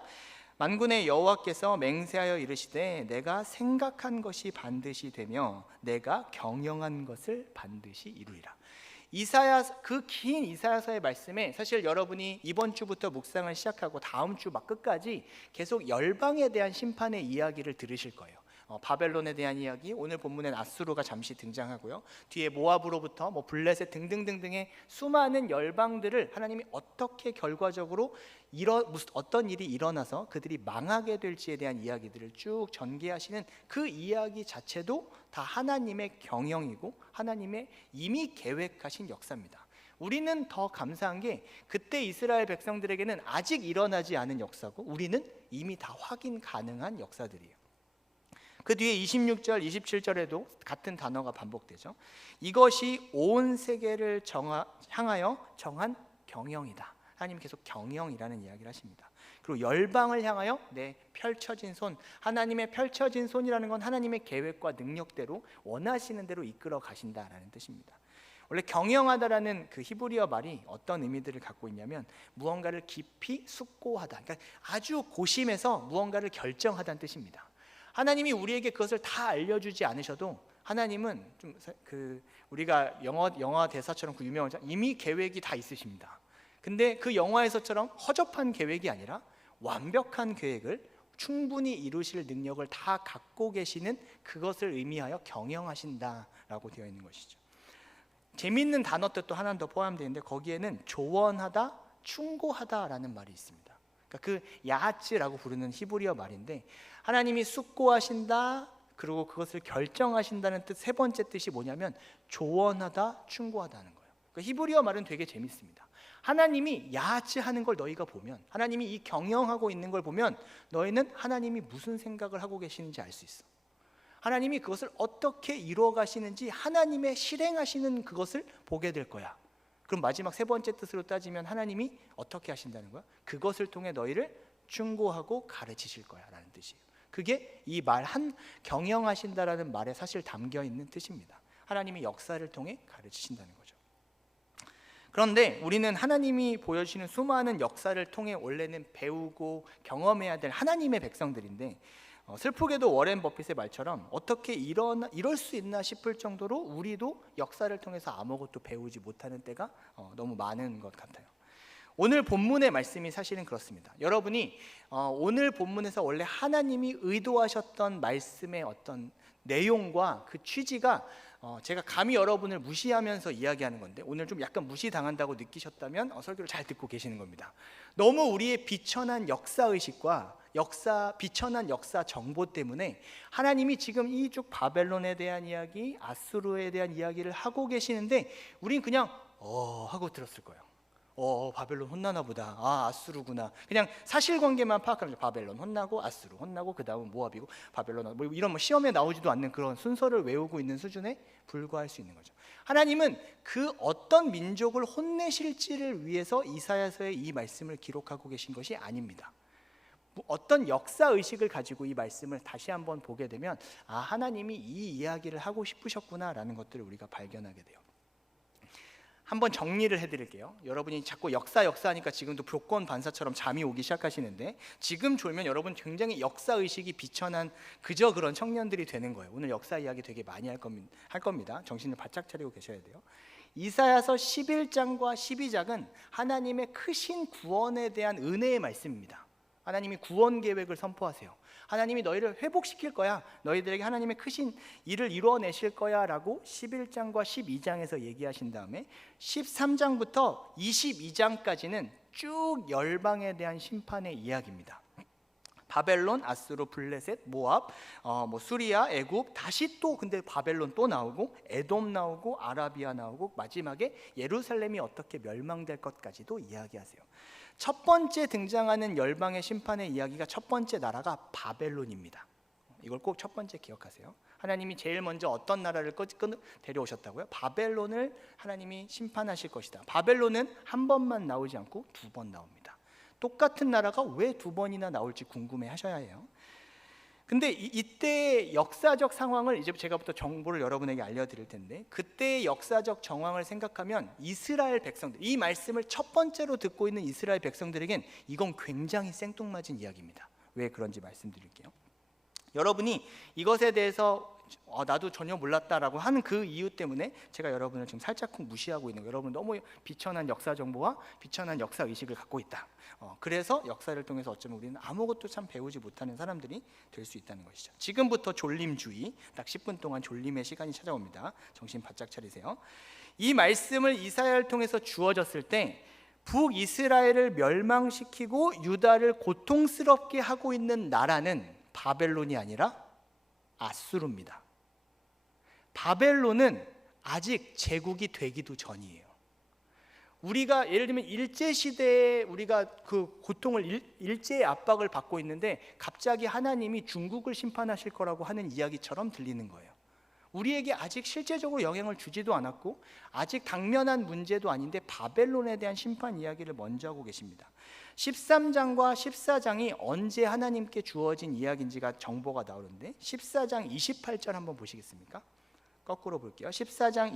만군의 여호와께서 맹세하여 이르시되 내가 생각한 것이 반드시 되며 내가 경영한 것을 반드시 이루리라. 그 긴 이사야서의 말씀에 사실 여러분이 이번 주부터 묵상을 시작하고 다음 주 막 끝까지 계속 열방에 대한 심판의 이야기를 들으실 거예요. 바벨론에 대한 이야기, 오늘 본문엔 아수르가 잠시 등장하고요. 뒤에 모압으로부터 블레셋 등등등등의 수많은 열방들을 하나님이 어떻게 결과적으로 어떤 일이 일어나서 그들이 망하게 될지에 대한 이야기들을 쭉 전개하시는 그 이야기 자체도 다 하나님의 경영이고 하나님의 이미 계획하신 역사입니다. 우리는 더 감사한 게 그때 이스라엘 백성들에게는 아직 일어나지 않은 역사고 우리는 이미 다 확인 가능한 역사들이에요. 그 뒤에 26절, 27절에도 같은 단어가 반복되죠. 이것이 온 세계를 향하여 정한 경영이다. 하나님 계속 경영이라는 이야기를 하십니다. 그리고 열방을 향하여 내 펼쳐진 손, 하나님의 펼쳐진 손이라는 건 하나님의 계획과 능력대로 원하시는 대로 이끌어 가신다라는 뜻입니다. 원래 경영하다라는 그 히브리어 말이 어떤 의미들을 갖고 있냐면 무언가를 깊이 숙고하다, 그러니까 아주 고심해서 무언가를 결정하다는 뜻입니다. 하나님이 우리에게 그것을 다 알려주지 않으셔도 하나님은 우리가 영화 대사처럼 그 유명한 이미 계획이 다 있으십니다. 근데 그 영화에서처럼 허접한 계획이 아니라 완벽한 계획을 충분히 이루실 능력을 다 갖고 계시는 그것을 의미하여 경영하신다라고 되어 있는 것이죠. 재미있는 단어 뜻도 하나 더 포함되어 있는데 거기에는 조언하다, 충고하다라는 말이 있습니다. 그러니까 그 야하츠라고 부르는 히브리어 말인데 하나님이 숙고하신다, 그리고 그것을 결정하신다는 뜻, 세 번째 뜻이 뭐냐면 조언하다, 충고하다는 거예요. 그러니까 히브리어 말은 되게 재밌습니다. 하나님이 야하츠 하는 걸 너희가 보면, 하나님이 이 경영하고 있는 걸 보면 너희는 하나님이 무슨 생각을 하고 계시는지 알 수 있어. 하나님이 그것을 어떻게 이루어 가시는지 하나님의 실행하시는 그것을 보게 될 거야. 그럼 마지막 세 번째 뜻으로 따지면 하나님이 어떻게 하신다는 거야? 그것을 통해 너희를 충고하고 가르치실 거야 라는 뜻이에요. 그게 이 말 경영하신다라는 말에 사실 담겨 있는 뜻입니다. 하나님이 역사를 통해 가르치신다는 거죠. 그런데 우리는 하나님이 보여주시는 수많은 역사를 통해 원래는 배우고 경험해야 될 하나님의 백성들인데 슬프게도 워렌 버핏의 말처럼 어떻게 이럴 수 있나 싶을 정도로 우리도 역사를 통해서 아무것도 배우지 못하는 때가 너무 많은 것 같아요. 오늘 본문의 말씀이 사실은 그렇습니다. 여러분이 오늘 본문에서 원래 하나님이 의도하셨던 말씀의 어떤 내용과 그 취지가 제가 감히 여러분을 무시하면서 이야기하는 건데 오늘 좀 약간 무시당한다고 느끼셨다면 설교를 잘 듣고 계시는 겁니다. 너무 우리의 비천한 역사의식과 비천한 역사 정보 때문에 하나님이 지금 이쪽 바벨론에 대한 이야기, 아수르에 대한 이야기를 하고 계시는데 우린 그냥 하고 들었을 거예요. 바벨론 혼나나 보다. 아수르구나. 그냥 사실관계만 파악하면 바벨론 혼나고 아수르 혼나고 그 다음은 모압이고 바벨론 이런 시험에 나오지도 않는 그런 순서를 외우고 있는 수준에 불과할 수 있는 거죠. 하나님은 그 어떤 민족을 혼내실지를 위해서 이사야서의 이 말씀을 기록하고 계신 것이 아닙니다. 어떤 역사의식을 가지고 이 말씀을 다시 한번 보게 되면 하나님이 이 이야기를 하고 싶으셨구나라는 것들을 우리가 발견하게 돼요. 한번 정리를 해드릴게요. 여러분이 자꾸 역사하니까 지금도 교권 반사처럼 잠이 오기 시작하시는데, 지금 졸면 여러분 굉장히 역사 의식이 비천한 그저 그런 청년들이 되는 거예요. 오늘 역사 이야기 되게 많이 할 겁니다. 정신을 바짝 차리고 계셔야 돼요. 이사야서 11장과 12장은 하나님의 크신 구원에 대한 은혜의 말씀입니다. 하나님이 구원 계획을 선포하세요. 하나님이 너희를 회복시킬 거야, 너희들에게 하나님의 크신 일을 이루어내실 거야 라고 11장과 12장에서 얘기하신 다음에 13장부터 22장까지는 쭉 열방에 대한 심판의 이야기입니다. 바벨론, 아수르, 블레셋, 모압, 수리아, 애굽, 다시 또 근데 바벨론 또 나오고, 에돔 나오고, 아라비아 나오고, 마지막에 예루살렘이 어떻게 멸망될 것까지도 이야기하세요. 첫 번째 등장하는 열방의 심판의 이야기가, 첫 번째 나라가 바벨론입니다. 이걸 꼭 첫 번째 기억하세요. 하나님이 제일 먼저 어떤 나라를 데려오셨다고요? 바벨론을 하나님이 심판하실 것이다. 바벨론은 한 번만 나오지 않고 두 번 나옵니다. 똑같은 나라가 왜 두 번이나 나올지 궁금해 하셔야 해요. 근데 이때 역사적 상황을 이제 제가부터 정보를 여러분에게 알려드릴 텐데, 그때의 역사적 정황을 생각하면 이스라엘 백성들, 이 말씀을 첫 번째로 듣고 있는 이스라엘 백성들에겐 이건 굉장히 생뚱맞은 이야기입니다. 왜 그런지 말씀드릴게요. 여러분이 이것에 대해서 나도 전혀 몰랐다라고 하는 그 이유 때문에 제가 여러분을 지금 살짝 무시하고 있는 거예요. 여러분 너무 비천한 역사 정보와 비천한 역사 의식을 갖고 있다. 그래서 역사를 통해서 어쩌면 우리는 아무것도 참 배우지 못하는 사람들이 될 수 있다는 것이죠. 지금부터 졸림주의, 딱 10분 동안 졸림의 시간이 찾아옵니다. 정신 바짝 차리세요. 이 말씀을 이사야를 통해서 주어졌을 때 북이스라엘을 멸망시키고 유다를 고통스럽게 하고 있는 나라는 바벨론이 아니라 아수르입니다. 바벨론은 아직 제국이 되기도 전이에요. 우리가 예를 들면 일제시대에 우리가 그 고통을, 일제의 압박을 받고 있는데 갑자기 하나님이 중국을 심판하실 거라고 하는 이야기처럼 들리는 거예요. 우리에게 아직 실제적으로 영향을 주지도 않았고 아직 당면한 문제도 아닌데 바벨론에 대한 심판 이야기를 먼저 하고 계십니다. 13장과 14장이 언제 하나님께 주어진 이야기인지가 정보가 나오는데 14장 28절 한번 보시겠습니까? 거꾸로 볼게요. 14장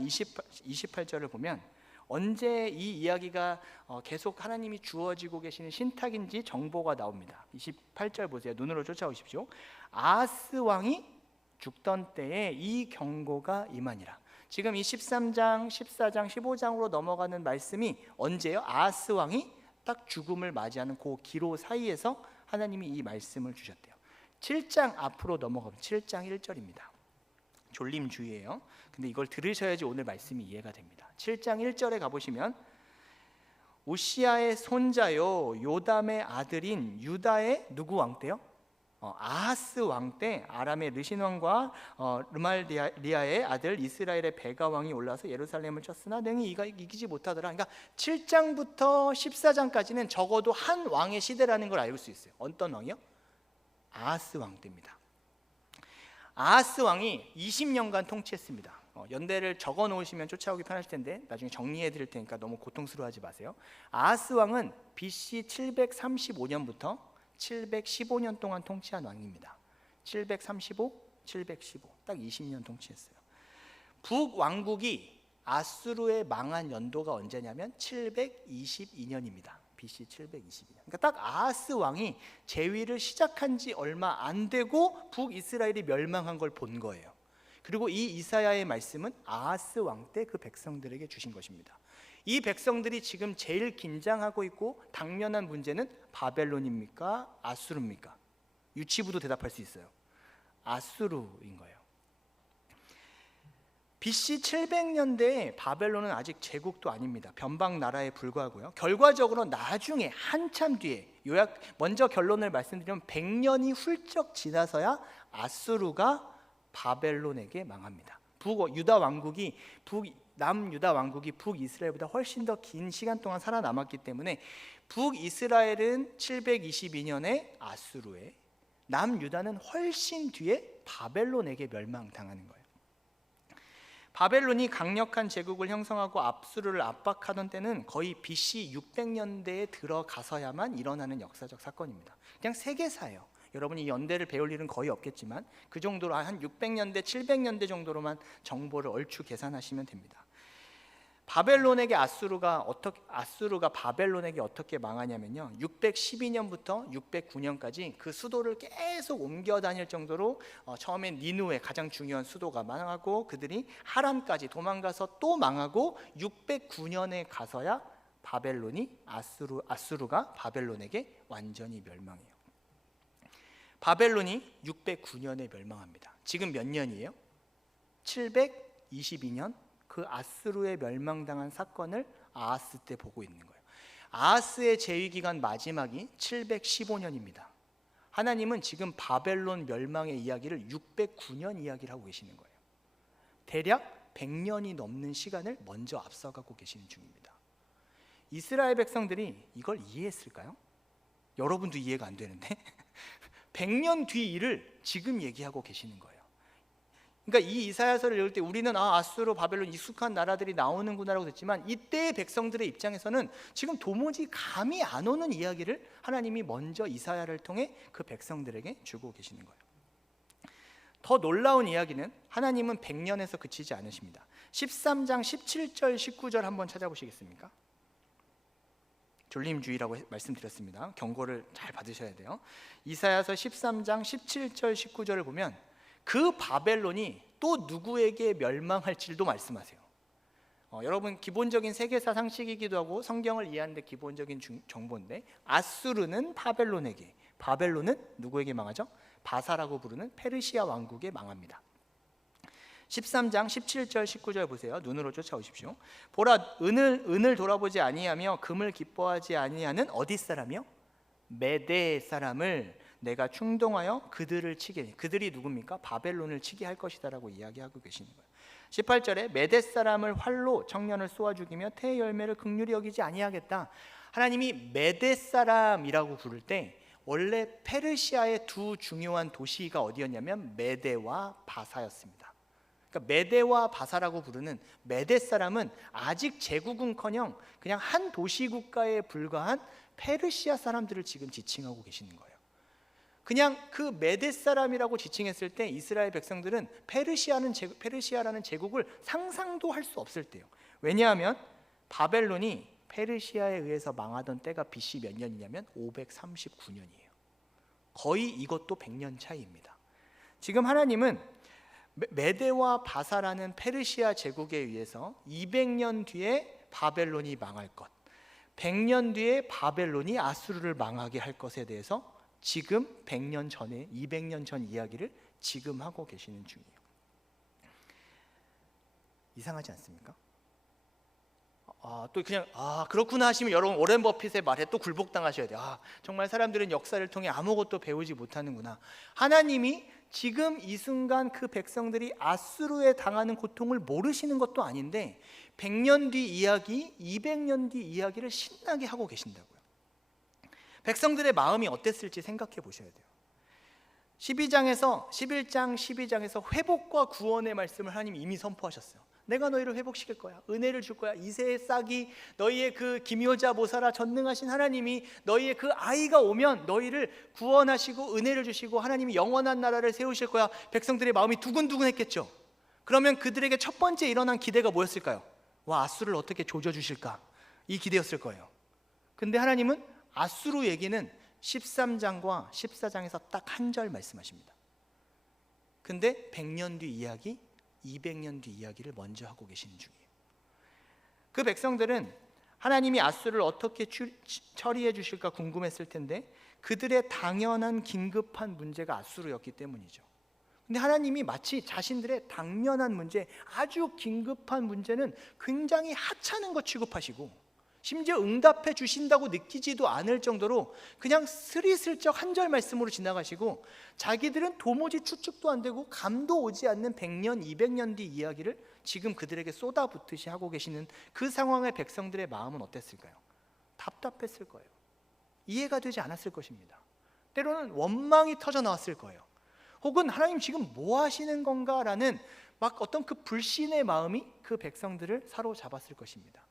28절을 보면 언제 이 이야기가 계속 하나님이 주어지고 계시는 신탁인지 정보가 나옵니다. 28절 보세요. 눈으로 쫓아오십시오. 아하스 왕이 죽던 때에 이 경고가 임하니라. 지금 이 13장, 14장, 15장으로 넘어가는 말씀이 언제요? 아하스 왕이 딱 죽음을 맞이하는 그 기로 사이에서 하나님이 이 말씀을 주셨대요. 7장 앞으로 넘어가면 7장 1절입니다. 졸림주의예요. 근데 이걸 들으셔야지 오늘 말씀이 이해가 됩니다. 7장 1절에 가보시면 오시아의 손자요 요담의 아들인 유다의 누구 왕 때요? 아하스 왕 때 아람의 르신 왕과 르말리아의 아들 이스라엘의 베가 왕이 올라서 예루살렘을 쳤으나 능히 이기지 못하더라. 그러니까 7장부터 14장까지는 적어도 한 왕의 시대라는 걸 알 수 있어요. 어떤 왕이요? 아하스 왕 때입니다. 아하스 왕이 20년간 통치했습니다. 연대를 적어 놓으시면 쫓아오기 편하실 텐데 나중에 정리해 드릴 테니까 너무 고통스러워하지 마세요. 아하스 왕은 BC 735년부터 715년 동안 통치한 왕입니다. 735, 715, 딱 20년 통치했어요. 북왕국이 아수르에 망한 연도가 언제냐면 722년입니다. BC 722년. 그러니까 딱 아하스 왕이 재위를 시작한 지 얼마 안 되고 북이스라엘이 멸망한 걸 본 거예요. 그리고 이 이사야의 말씀은 아하스 왕 때 그 백성들에게 주신 것입니다. 이 백성들이 지금 제일 긴장하고 있고 당면한 문제는 바벨론입니까? 아수르입니까? 유치부도 대답할 수 있어요. 아수르인 거예요. BC 700년대에 바벨론은 아직 제국도 아닙니다. 변방 나라에 불과하고요. 결과적으로 나중에 한참 뒤에 먼저 결론을 말씀드리면 100년이 훌쩍 지나서야 아수르가 바벨론에게 망합니다. 유다 왕국이 남유다 왕국이 북이스라엘보다 훨씬 더 긴 시간 동안 살아남았기 때문에 북이스라엘은 722년에 아수르에, 남유다는 훨씬 뒤에 바벨론에게 멸망당하는 거예요. 바벨론이 강력한 제국을 형성하고 아수르를 압박하던 때는 거의 BC 600년대에 들어가서야만 일어나는 역사적 사건입니다. 그냥 세계사예요. 여러분이 연대를 배울 일은 거의 없겠지만 그 정도로 한 600년대, 700년대 정도로만 정보를 얼추 계산하시면 됩니다. 아수르가 바벨론에게 어떻게 망하냐면요, 612년부터 609년까지 그 수도를 계속 옮겨 다닐 정도로 처음엔 니누에 가장 중요한 수도가 망하고 그들이 하란까지 도망가서 또 망하고 609년에 가서야 아수르가 바벨론에게 완전히 멸망해요. 바벨론이 609년에 멸망합니다. 지금 몇 년이에요? 722년. 그 아수르에 멸망당한 사건을 아하스 때 보고 있는 거예요. 아하스의 재위 기간 마지막이 715년입니다. 하나님은 지금 바벨론 멸망의 이야기를 609년 이야기를 하고 계시는 거예요. 대략 100년이 넘는 시간을 먼저 앞서가고 계시는 중입니다. 이스라엘 백성들이 이걸 이해했을까요? 여러분도 이해가 안 되는데 100년 뒤 일을 지금 얘기하고 계시는 거예요. 그러니까 이 이사야서를 읽을 때 우리는 아수르, 바벨론 익숙한 나라들이 나오는구나라고 듣지만 이때의 백성들의 입장에서는 지금 도무지 감이 안 오는 이야기를 하나님이 먼저 이사야를 통해 그 백성들에게 주고 계시는 거예요. 더 놀라운 이야기는 하나님은 100년에서 그치지 않으십니다. 13장 17절 19절 한번 찾아보시겠습니까? 졸림주의라고 말씀드렸습니다. 경고를 잘 받으셔야 돼요. 이사야서 13장 17절 19절을 보면 그 바벨론이 또 누구에게 멸망할지도 말씀하세요. 여러분 기본적인 세계사 상식이기도 하고 성경을 이해하는 데 기본적인 정보인데, 아수르는 바벨론에게, 바벨론은 누구에게 망하죠? 바사라고 부르는 페르시아 왕국에 망합니다. 13장 17절 19절 보세요. 눈으로 쫓아오십시오. 보라, 은을 돌아보지 아니하며 금을 기뻐하지 아니하는 어디 사람이요? 메대 사람을 내가 충동하여 그들을 치게, 그들이 누굽니까? 바벨론을 치게 할 것이다라고 이야기하고 계시는 거예요. 18절에 메대 사람을 활로 청년을 쏘아 죽이며 태의 열매를 긍휼히 여기지 아니하겠다. 하나님이 메대 사람이라고 부를 때 원래 페르시아의 두 중요한 도시가 어디였냐면 메대와 바사였습니다. 그러니까 메대와 바사라고 부르는 메대 사람은 아직 제국은커녕 그냥 한 도시 국가에 불과한 페르시아 사람들을 지금 지칭하고 계시는 거예요. 그냥 그 메대 사람이라고 지칭했을 때 이스라엘 백성들은 페르시아라는 제국을 상상도 할 수 없을 때요. 왜냐하면 바벨론이 페르시아에 의해서 망하던 때가 BC 몇 년이냐면 539년이에요. 거의 이것도 100년 차이입니다. 지금 하나님은 메대와 바사라는 페르시아 제국에 의해서 200년 뒤에 바벨론이 망할 것, 100년 뒤에 바벨론이 아수르를 망하게 할 것에 대해서 지금 100년 전에 200년 전 이야기를 지금 하고 계시는 중이에요. 이상하지 않습니까? 또 그냥 그렇구나 하시면 여러분 오렌 버핏의 말에 또 굴복당하셔야 돼요. 정말 사람들은 역사를 통해 아무것도 배우지 못하는구나. 하나님이 지금 이 순간 그 백성들이 아수르에 당하는 고통을 모르시는 것도 아닌데 100년 뒤 이야기, 200년 뒤 이야기를 신나게 하고 계신다고요. 백성들의 마음이 어땠을지 생각해 보셔야 돼요. 11장 12장에서 회복과 구원의 말씀을 하나님이 이미 선포하셨어요. 내가 너희를 회복시킬 거야. 은혜를 줄 거야. 이새의 싹이 너희의 그 기묘자 모사라 전능하신 하나님이 너희의 그 아이가 오면 너희를 구원하시고 은혜를 주시고 하나님이 영원한 나라를 세우실 거야. 백성들의 마음이 두근두근했겠죠. 그러면 그들에게 첫 번째 일어난 기대가 뭐였을까요? 아수르를 어떻게 조져주실까? 이 기대였을 거예요. 근데 하나님은 아수르 얘기는 13장과 14장에서 딱 한 절 말씀하십니다. 근데 100년 뒤 이야기, 200년 뒤 이야기를 먼저 하고 계시는 중이에요. 그 백성들은 하나님이 아수르를 어떻게 처리해 주실까 궁금했을 텐데 그들의 당연한 긴급한 문제가 아수르였기 때문이죠. 근데 하나님이 마치 자신들의 당면한 문제, 아주 긴급한 문제는 굉장히 하찮은 것 취급하시고 심지어 응답해 주신다고 느끼지도 않을 정도로 그냥 스리슬쩍 한 절 말씀으로 지나가시고 자기들은 도무지 추측도 안 되고 감도 오지 않는 100년, 200년 뒤 이야기를 지금 그들에게 쏟아붓듯이 하고 계시는 그 상황의 백성들의 마음은 어땠을까요? 답답했을 거예요. 이해가 되지 않았을 것입니다. 때로는 원망이 터져 나왔을 거예요. 혹은 하나님 지금 뭐 하시는 건가라는 막 어떤 그 불신의 마음이 그 백성들을 사로잡았을 것입니다.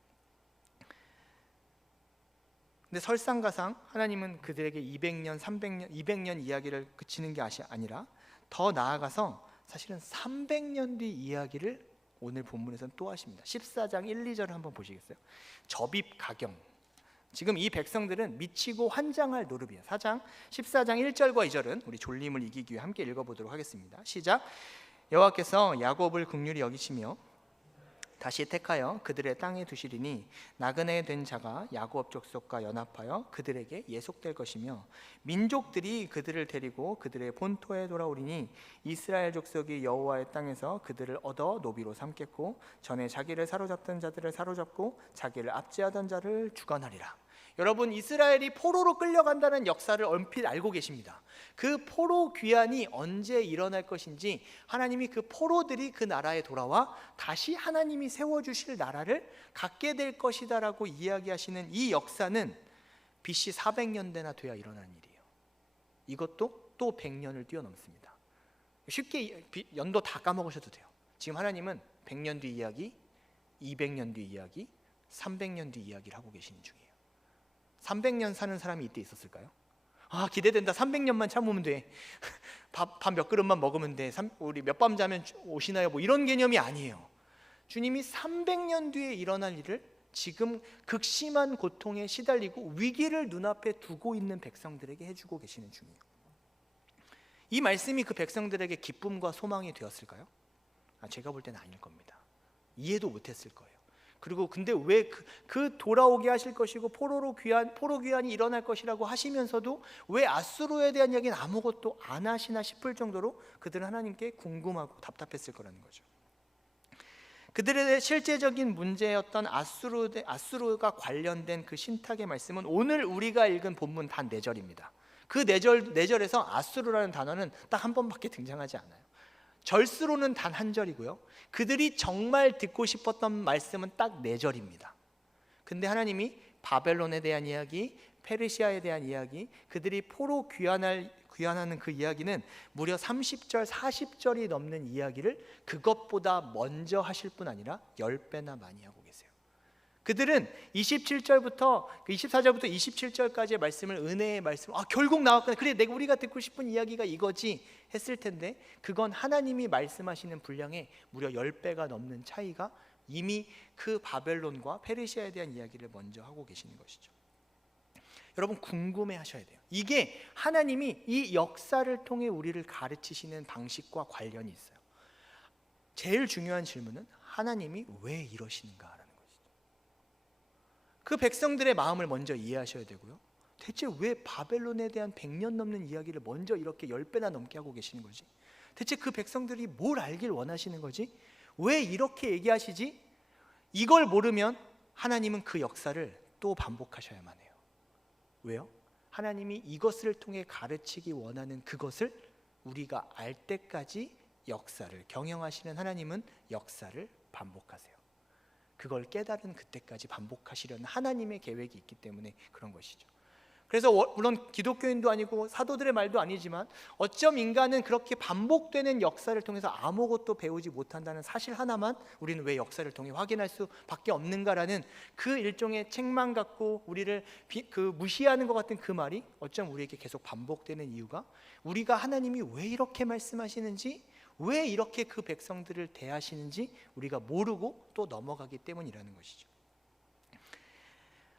근데 설상가상 하나님은 그들에게 200년, 300년, 200년 이야기를 그치는 게 아니라 더 나아가서 사실은 300년 뒤 이야기를 오늘 본문에서는 또 하십니다. 14장 1, 2절을 한번 보시겠어요? 접입 가경. 지금 이 백성들은 미치고 환장할 노릇이에요. 14장 1절과 2절은 우리 졸림을 이기기 위해 함께 읽어보도록 하겠습니다. 시작. 여호와께서 야곱을 긍휼히 여기시며 다시 택하여 그들의 땅에 두시리니 나그네 된 자가 야곱 족속과 연합하여 그들에게 예속될 것이며 민족들이 그들을 데리고 그들의 본토에 돌아오리니 이스라엘 족속이 여호와의 땅에서 그들을 얻어 노비로 삼겠고 전에 자기를 사로잡던 자들을 사로잡고 자기를 압제하던 자를 주관하리라. 여러분, 이스라엘이 포로로 끌려간다는 역사를 얼핏 알고 계십니다. 그 포로 귀환이 언제 일어날 것인지, 하나님이 그 포로들이 그 나라에 돌아와 다시 하나님이 세워주실 나라를 갖게 될 것이다 라고 이야기하시는 이 역사는 BC 400년대나 돼야 일어난 일이에요. 이것도 또 100년을 뛰어넘습니다. 쉽게 연도 다 까먹으셔도 돼요. 지금 하나님은 100년 뒤 이야기, 200년 뒤 이야기, 300년 뒤 이야기를 하고 계시는 중이에요. 300년 사는 사람이 이때 있었을까요? 아, 기대된다. 300년만 참으면 돼. 밥 몇 그릇만 먹으면 돼. 우리 몇 밤 자면 오시나요? 뭐 이런 개념이 아니에요. 주님이 300년 뒤에 일어날 일을 지금 극심한 고통에 시달리고 위기를 눈앞에 두고 있는 백성들에게 해주고 계시는 중이에요. 이 말씀이 그 백성들에게 기쁨과 소망이 되었을까요? 제가 볼 때는 아닐 겁니다. 이해도 못했을 거예요. 그리고 근데 왜 그 돌아오게 하실 것이고 포로 귀환이 일어날 것이라고 하시면서도 왜 아수르에 대한 이야기는 아무것도 안 하시나 싶을 정도로 그들은 하나님께 궁금하고 답답했을 거라는 거죠. 그들의 실제적인 문제였던 아수르가 관련된 그 신탁의 말씀은 오늘 우리가 읽은 본문 단 4절입니다. 그 4절에서 아수르라는 단어는 딱 한 번밖에 등장하지 않아요. 절수로는 단 1절이고요. 그들이 정말 듣고 싶었던 말씀은 딱 4절입니다. 근데 하나님이 바벨론에 대한 이야기, 페르시아에 대한 이야기, 그들이 포로 귀환하는 그 이야기는 무려 30절, 40절이 넘는 이야기를 그것보다 먼저 하실 뿐 아니라 10배나 많이 하고 계세요. 그들은 24절부터 27절까지의 말씀을, 은혜의 말씀, 결국 나왔구나, 그래 우리가 듣고 싶은 이야기가 이거지 했을 텐데, 그건 하나님이 말씀하시는 분량의 무려 10배가 넘는 차이가 이미 그 바벨론과 페르시아에 대한 이야기를 먼저 하고 계시는 것이죠. 여러분, 궁금해 하셔야 돼요. 이게 하나님이 이 역사를 통해 우리를 가르치시는 방식과 관련이 있어요. 제일 중요한 질문은 하나님이 왜 이러시는가? 그 백성들의 마음을 먼저 이해하셔야 되고요. 대체 왜 바벨론에 대한 100년 넘는 이야기를 먼저 이렇게 10배나 넘게 하고 계시는 거지? 대체 그 백성들이 뭘 알길 원하시는 거지? 왜 이렇게 얘기하시지? 이걸 모르면 하나님은 그 역사를 또 반복하셔야만 해요. 왜요? 하나님이 이것을 통해 가르치기 원하는 그것을 우리가 알 때까지 역사를 경영하시는 하나님은 역사를 반복하세요. 그걸 깨달은 그때까지 반복하시려는 하나님의 계획이 있기 때문에 그런 것이죠. 그래서 물론 기독교인도 아니고 사도들의 말도 아니지만 어쩜 인간은 그렇게 반복되는 역사를 통해서 아무것도 배우지 못한다는 사실 하나만 우리는 왜 역사를 통해 확인할 수밖에 없는가라는 그 일종의 책망 갖고 우리를 무시하는 것 같은 그 말이 어쩜 우리에게 계속 반복되는 이유가, 우리가 하나님이 왜 이렇게 말씀하시는지, 왜 이렇게 그 백성들을 대하시는지 우리가 모르고 또 넘어가기 때문이라는 것이죠.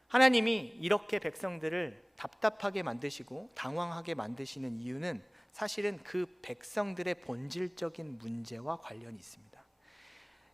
하나님이 이렇게 백성들을 답답하게 만드시고 당황하게 만드시는 이유는 사실은 그 백성들의 본질적인 문제와 관련이 있습니다.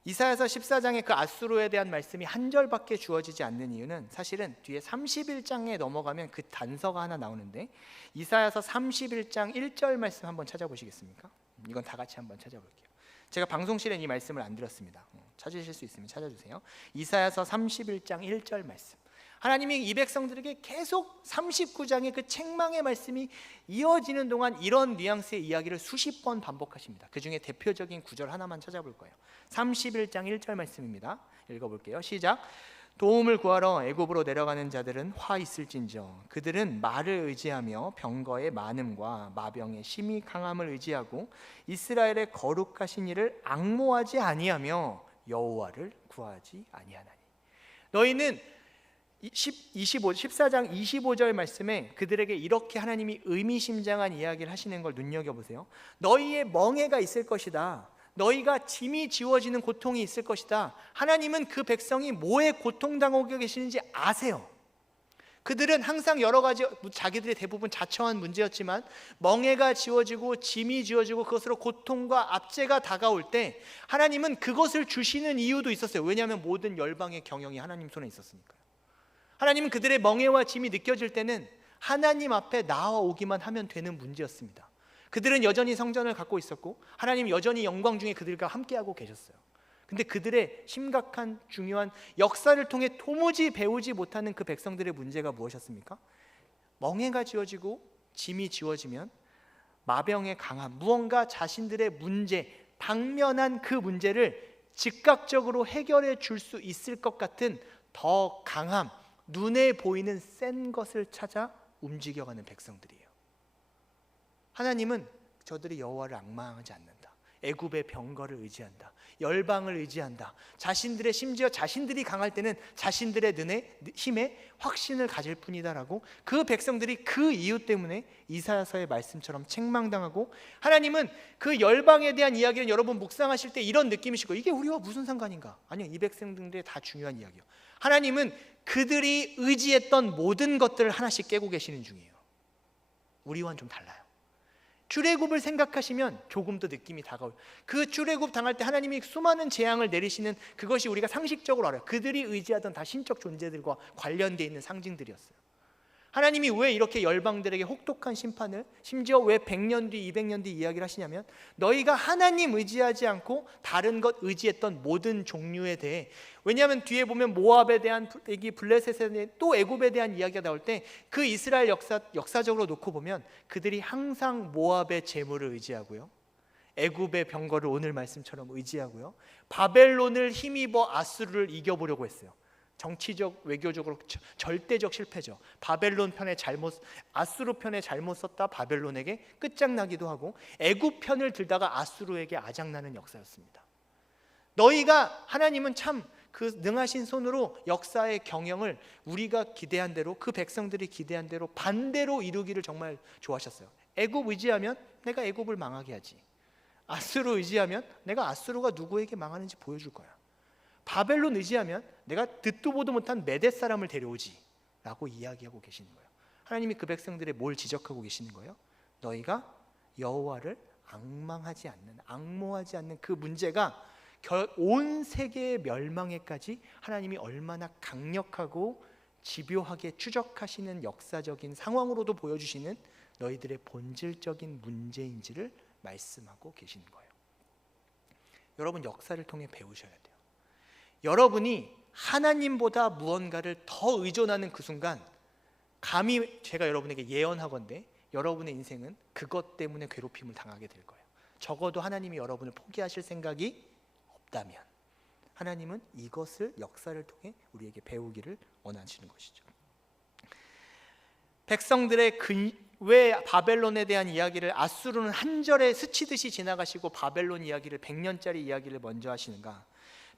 이사야서 14장의 그 아수르에 대한 말씀이 한 절밖에 주어지지 않는 이유는 사실은 뒤에 31장에 넘어가면 그 단서가 하나 나오는데, 이사야서 31장 1절 말씀 한번 찾아보시겠습니까? 이건 다 같이 한번 찾아볼게요. 제가 방송실엔 이 말씀을 안 드렸습니다. 찾으실 수 있으면 찾아주세요. 이사야서 31장 1절 말씀. 하나님이 이 백성들에게 계속 39장의 그 책망의 말씀이 이어지는 동안 이런 뉘앙스의 이야기를 수십 번 반복하십니다. 그 중에 대표적인 구절 하나만 찾아볼 거예요. 31장 1절 말씀입니다. 읽어볼게요. 시작. 도움을 구하러 애굽으로 내려가는 자들은 화 있을진저, 그들은 말을 의지하며 병거의 많음과 마병의 심히 강함을 의지하고 이스라엘의 거룩하신 이를 앙모하지 아니하며 여호와를 구하지 아니하나니. 너희는 14장 25절 말씀에 그들에게 이렇게 하나님이 의미심장한 이야기를 하시는 걸 눈여겨보세요. 너희의 멍에가 있을 것이다. 너희가 짐이 지워지는 고통이 있을 것이다. 하나님은 그 백성이 뭐에 고통당하고 계시는지 아세요. 그들은 항상 여러 가지 자기들의 대부분 자청한 문제였지만 멍에가 지워지고 짐이 지워지고 그것으로 고통과 압제가 다가올 때 하나님은 그것을 주시는 이유도 있었어요. 왜냐하면 모든 열방의 경영이 하나님 손에 있었으니까요. 하나님은 그들의 멍에와 짐이 느껴질 때는 하나님 앞에 나아오기만 하면 되는 문제였습니다. 그들은 여전히 성전을 갖고 있었고 하나님 여전히 영광 중에 그들과 함께하고 계셨어요. 근데 그들의 심각한 중요한 역사를 통해 도무지 배우지 못하는 그 백성들의 문제가 무엇이었습니까? 멍에가 지워지고 짐이 지워지면 마병에 강한 무언가 자신들의 문제, 당면한 그 문제를 즉각적으로 해결해 줄 수 있을 것 같은 더 강함, 눈에 보이는 센 것을 찾아 움직여가는 백성들이에요. 하나님은 저들이 여호와를 앙망하지 않는다. 애굽의 병거를 의지한다. 열방을 의지한다. 자신들의 심지어 자신들이 강할 때는 자신들의 눈에 힘에 확신을 가질 뿐이다라고 그 백성들이 그 이유 때문에 이사야서의 말씀처럼 책망당하고 하나님은 그 열방에 대한 이야기는 여러분 묵상하실 때 이런 느낌이시고 이게 우리와 무슨 상관인가? 아니요, 이 백성들의 다 중요한 이야기예요. 하나님은 그들이 의지했던 모든 것들을 하나씩 깨고 계시는 중이에요. 우리와는 좀 달라요. 출애굽을 생각하시면 조금 더 느낌이 다가올. 그 출애굽 당할 때 하나님이 수많은 재앙을 내리시는 그것이 우리가 상식적으로 알아요. 그들이 의지하던 다 신적 존재들과 관련되어 있는 상징들이었어요. 하나님이 왜 이렇게 열방들에게 혹독한 심판을, 심지어 왜 100년 뒤 200년 뒤 이야기를 하시냐면 너희가 하나님 의지하지 않고 다른 것 의지했던 모든 종류에 대해, 왜냐하면 뒤에 보면 모압에 대한 얘기, 블레셋에 대한 또 애굽에 대한 이야기가 나올 때 그 이스라엘 역사적으로 놓고 보면 그들이 항상 모압의 재물을 의지하고요, 애굽의 병거를 오늘 말씀처럼 의지하고요, 바벨론을 힘입어 아수르를 이겨보려고 했어요. 정치적, 외교적으로 절대적 실패죠. 바벨론 편에 아수르 편에 잘못 썼다 바벨론에게 끝장나기도 하고 애굽 편을 들다가 아수르에게 아작나는 역사였습니다. 너희가, 하나님은 참 그 능하신 손으로 역사의 경영을 우리가 기대한 대로, 그 백성들이 기대한 대로 반대로 이루기를 정말 좋아하셨어요. 애굽 의지하면 내가 애굽을 망하게 하지. 아수르 의지하면 내가 아수르가 누구에게 망하는지 보여줄 거야. 바벨론 의지하면 내가 듣도 보도 못한 메대 사람을 데려오지 라고 이야기하고 계시는 거예요. 하나님이 그 백성들의 뭘 지적하고 계시는 거예요? 너희가 여호와를 앙모하지 않는 그 문제가 온 세계의 멸망에까지 하나님이 얼마나 강력하고 집요하게 추적하시는 역사적인 상황으로도 보여주시는 너희들의 본질적인 문제인지를 말씀하고 계시는 거예요. 여러분, 역사를 통해 배우셔야 돼요. 여러분이 하나님보다 무언가를 더 의존하는 그 순간, 감히 제가 여러분에게 예언하건대 여러분의 인생은 그것 때문에 괴롭힘을 당하게 될 거예요. 적어도 하나님이 여러분을 포기하실 생각이 없다면 하나님은 이것을 역사를 통해 우리에게 배우기를 원하시는 것이죠. 백성들의 왜 바벨론에 대한 이야기를, 아수르는 한 절에 스치듯이 지나가시고 바벨론 이야기를 100년짜리 이야기를 먼저 하시는가?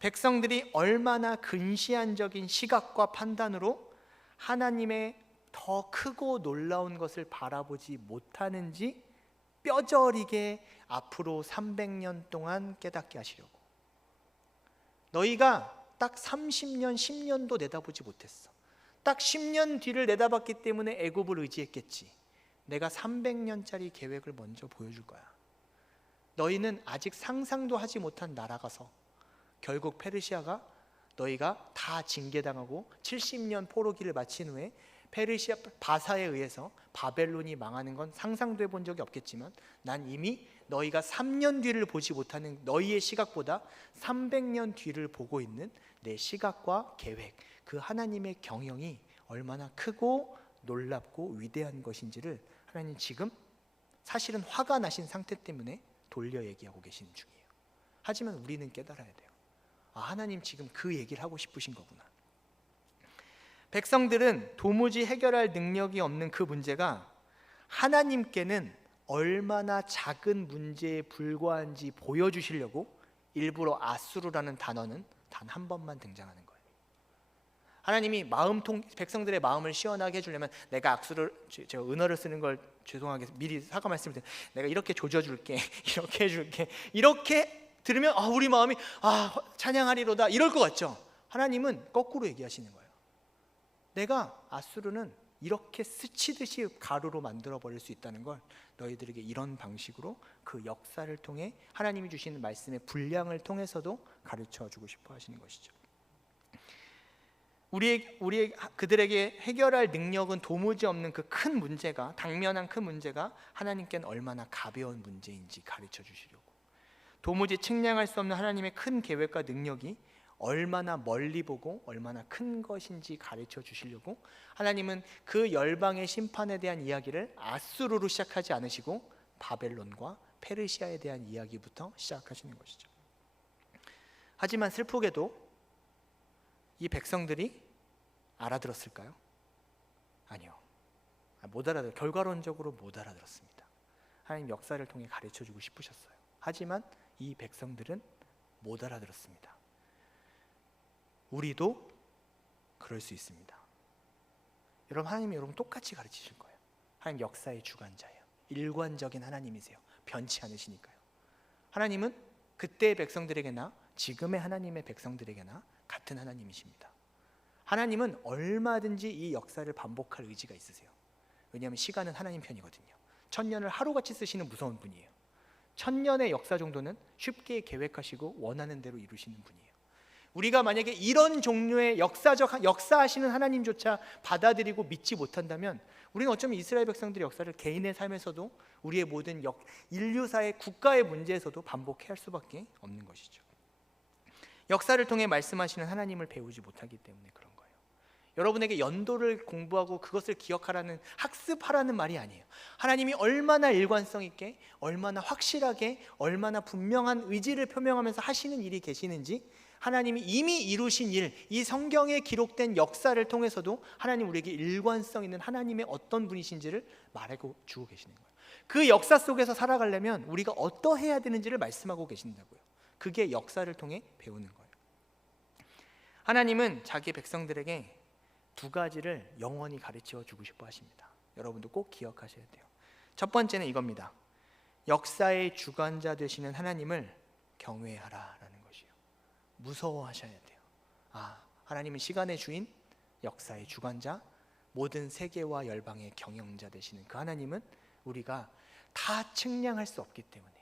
백성들이 얼마나 근시안적인 시각과 판단으로 하나님의 더 크고 놀라운 것을 바라보지 못하는지 뼈저리게 앞으로 300년 동안 깨닫게 하시려고. 너희가 딱 30년, 10년도 내다보지 못했어. 딱 10년 뒤를 내다봤기 때문에 애굽을 의지했겠지. 내가 300년짜리 계획을 먼저 보여줄 거야. 너희는 아직 상상도 하지 못한 나라가서 결국 페르시아가, 너희가 다 징계당하고 70년 포로기를 마친 후에 페르시아 바사에 의해서 바벨론이 망하는 건 상상도 해본 적이 없겠지만 난 이미 너희가 3년 뒤를 보지 못하는 너희의 시각보다 300년 뒤를 보고 있는 내 시각과 계획, 그 하나님의 경영이 얼마나 크고 놀랍고 위대한 것인지를 하나님 지금 사실은 화가 나신 상태 때문에 돌려 얘기하고 계시는 중이에요. 하지만 우리는 깨달아야 돼요. 아, 하나님 지금 그 얘기를 하고 싶으신 거구나. 백성들은 도무지 해결할 능력이 없는 그 문제가 하나님께는 얼마나 작은 문제에 불과한지 보여주시려고 일부러 아수르라는 단어는 단 한 번만 등장하는 거예요. 하나님이 백성들의 마음을 시원하게 해주려면 내가 제가 은어를 쓰는 걸 죄송하게 미리 사과 말씀을 드려요. 내가 이렇게 조져줄게, 이렇게 해줄게, 이렇게 들으면 우리 마음이 찬양하리로다 이럴 것 같죠? 하나님은 거꾸로 얘기하시는 거예요. 내가 아수르는 이렇게 스치듯이 가루로 만들어 버릴 수 있다는 걸 너희들에게 이런 방식으로 그 역사를 통해 하나님이 주시는 말씀의 분량을 통해서도 가르쳐 주고 싶어 하시는 것이죠. 그들에게 해결할 능력은 도무지 없는 그 큰 문제가, 당면한 큰 문제가 하나님께는 얼마나 가벼운 문제인지 가르쳐 주시려고, 도무지 측량할 수 없는 하나님의 큰 계획과 능력이 얼마나 멀리 보고 얼마나 큰 것인지 가르쳐 주시려고 하나님은 그 열방의 심판에 대한 이야기를 아수르로 시작하지 않으시고 바벨론과 페르시아에 대한 이야기부터 시작하시는 것이죠. 하지만 슬프게도 이 백성들이 알아들었을까요? 아니요. 결과론적으로 못 알아들었습니다. 하나님 역사를 통해 가르쳐 주고 싶으셨어요. 하지만 이 백성들은 못 알아들었습니다. 우리도 그럴 수 있습니다. 여러분, 하나님이 여러분 똑같이 가르치실 거예요. 하나님 역사의 주관자예요. 일관적인 하나님이세요. 변치 않으시니까요. 하나님은 그때의 백성들에게나 지금의 하나님의 백성들에게나 같은 하나님이십니다. 하나님은 얼마든지 이 역사를 반복할 의지가 있으세요. 왜냐하면 시간은 하나님 편이거든요. 1000년을 하루같이 쓰시는 무서운 분이에요. 1000년의 역사 정도는 쉽게 계획하시고 원하는 대로 이루시는 분이에요. 우리가 만약에 이런 종류의 역사하시는 하나님조차 받아들이고 믿지 못한다면 우리는 어쩌면 이스라엘 백성들의 역사를 개인의 삶에서도 우리의 모든 인류사의 국가의 문제에서도 반복해야 할 수밖에 없는 것이죠. 역사를 통해 말씀하시는 하나님을 배우지 못하기 때문에 그런 거예요. 여러분에게 연도를 공부하고 그것을 기억하라는, 학습하라는 말이 아니에요. 하나님이 얼마나 일관성 있게, 얼마나 확실하게, 얼마나 분명한 의지를 표명하면서 하시는 일이 계시는지, 하나님이 이미 이루신 일, 이 성경에 기록된 역사를 통해서도 하나님 우리에게 일관성 있는 하나님의 어떤 분이신지를 말하고 주고 계시는 거예요. 그 역사 속에서 살아가려면 우리가 어떠해야 되는지를 말씀하고 계신다고요. 그게 역사를 통해 배우는 거예요. 하나님은 자기 백성들에게 두 가지를 영원히 가르쳐 주고 싶어 하십니다. 여러분도 꼭 기억하셔야 돼요. 첫 번째는 이겁니다. 역사의 주관자 되시는 하나님을 경외하라라는 것이에요. 무서워하셔야 돼요. 하나님은 시간의 주인, 역사의 주관자, 모든 세계와 열방의 경영자 되시는 그 하나님은 우리가 다 측량할 수 없기 때문에,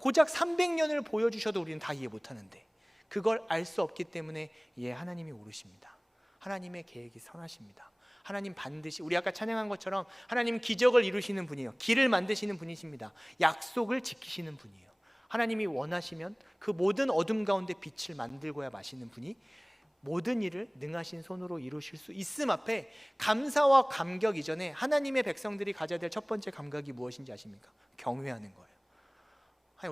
고작 300년을 보여주셔도 우리는 다 이해 못하는데, 그걸 알 수 없기 때문에 하나님이 옳으십니다. 하나님의 계획이 선하십니다. 하나님 반드시, 우리 아까 찬양한 것처럼 하나님은 기적을 이루시는 분이에요. 길을 만드시는 분이십니다. 약속을 지키시는 분이에요. 하나님이 원하시면 그 모든 어둠 가운데 빛을 만들고야 마시는 분이 모든 일을 능하신 손으로 이루실 수 있음 앞에 감사와 감격 이전에 하나님의 백성들이 가져야 될 첫 번째 감각이 무엇인지 아십니까? 경외하는 거예요.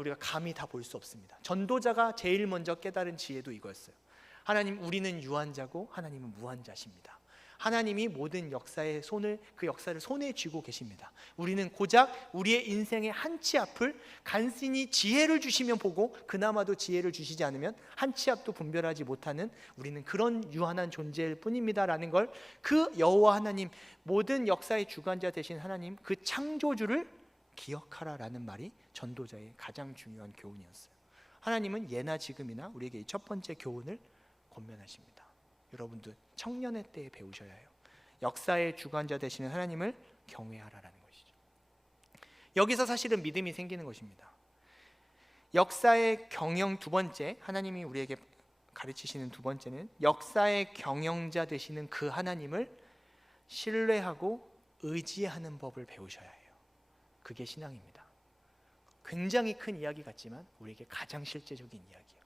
우리가 감히 다 볼 수 없습니다. 전도자가 제일 먼저 깨달은 지혜도 이거였어요. 하나님, 우리는 유한자고 하나님은 무한자십니다. 하나님이 모든 그 역사를 손에 쥐고 계십니다. 우리는 고작 우리의 인생의 한 치 앞을 간신히 지혜를 주시면 보고, 그나마도 지혜를 주시지 않으면 한 치 앞도 분별하지 못하는 우리는 그런 유한한 존재일 뿐입니다라는 걸, 그 여호와 하나님, 모든 역사의 주관자 되신 하나님, 그 창조주를 기억하라라는 말이 전도자의 가장 중요한 교훈이었어요. 하나님은 예나 지금이나 우리에게 이 첫 번째 교훈을 권면하십니다. 여러분도 청년의 때에 배우셔야 해요. 역사의 주관자 되시는 하나님을 경외하라라는 것이죠. 여기서 사실은 믿음이 생기는 것입니다. 역사의 경영 두 번째, 하나님이 우리에게 가르치시는 두 번째는 역사의 경영자 되시는 그 하나님을 신뢰하고 의지하는 법을 배우셔야 해요. 그게 신앙입니다. 굉장히 큰 이야기 같지만 우리에게 가장 실제적인 이야기예요.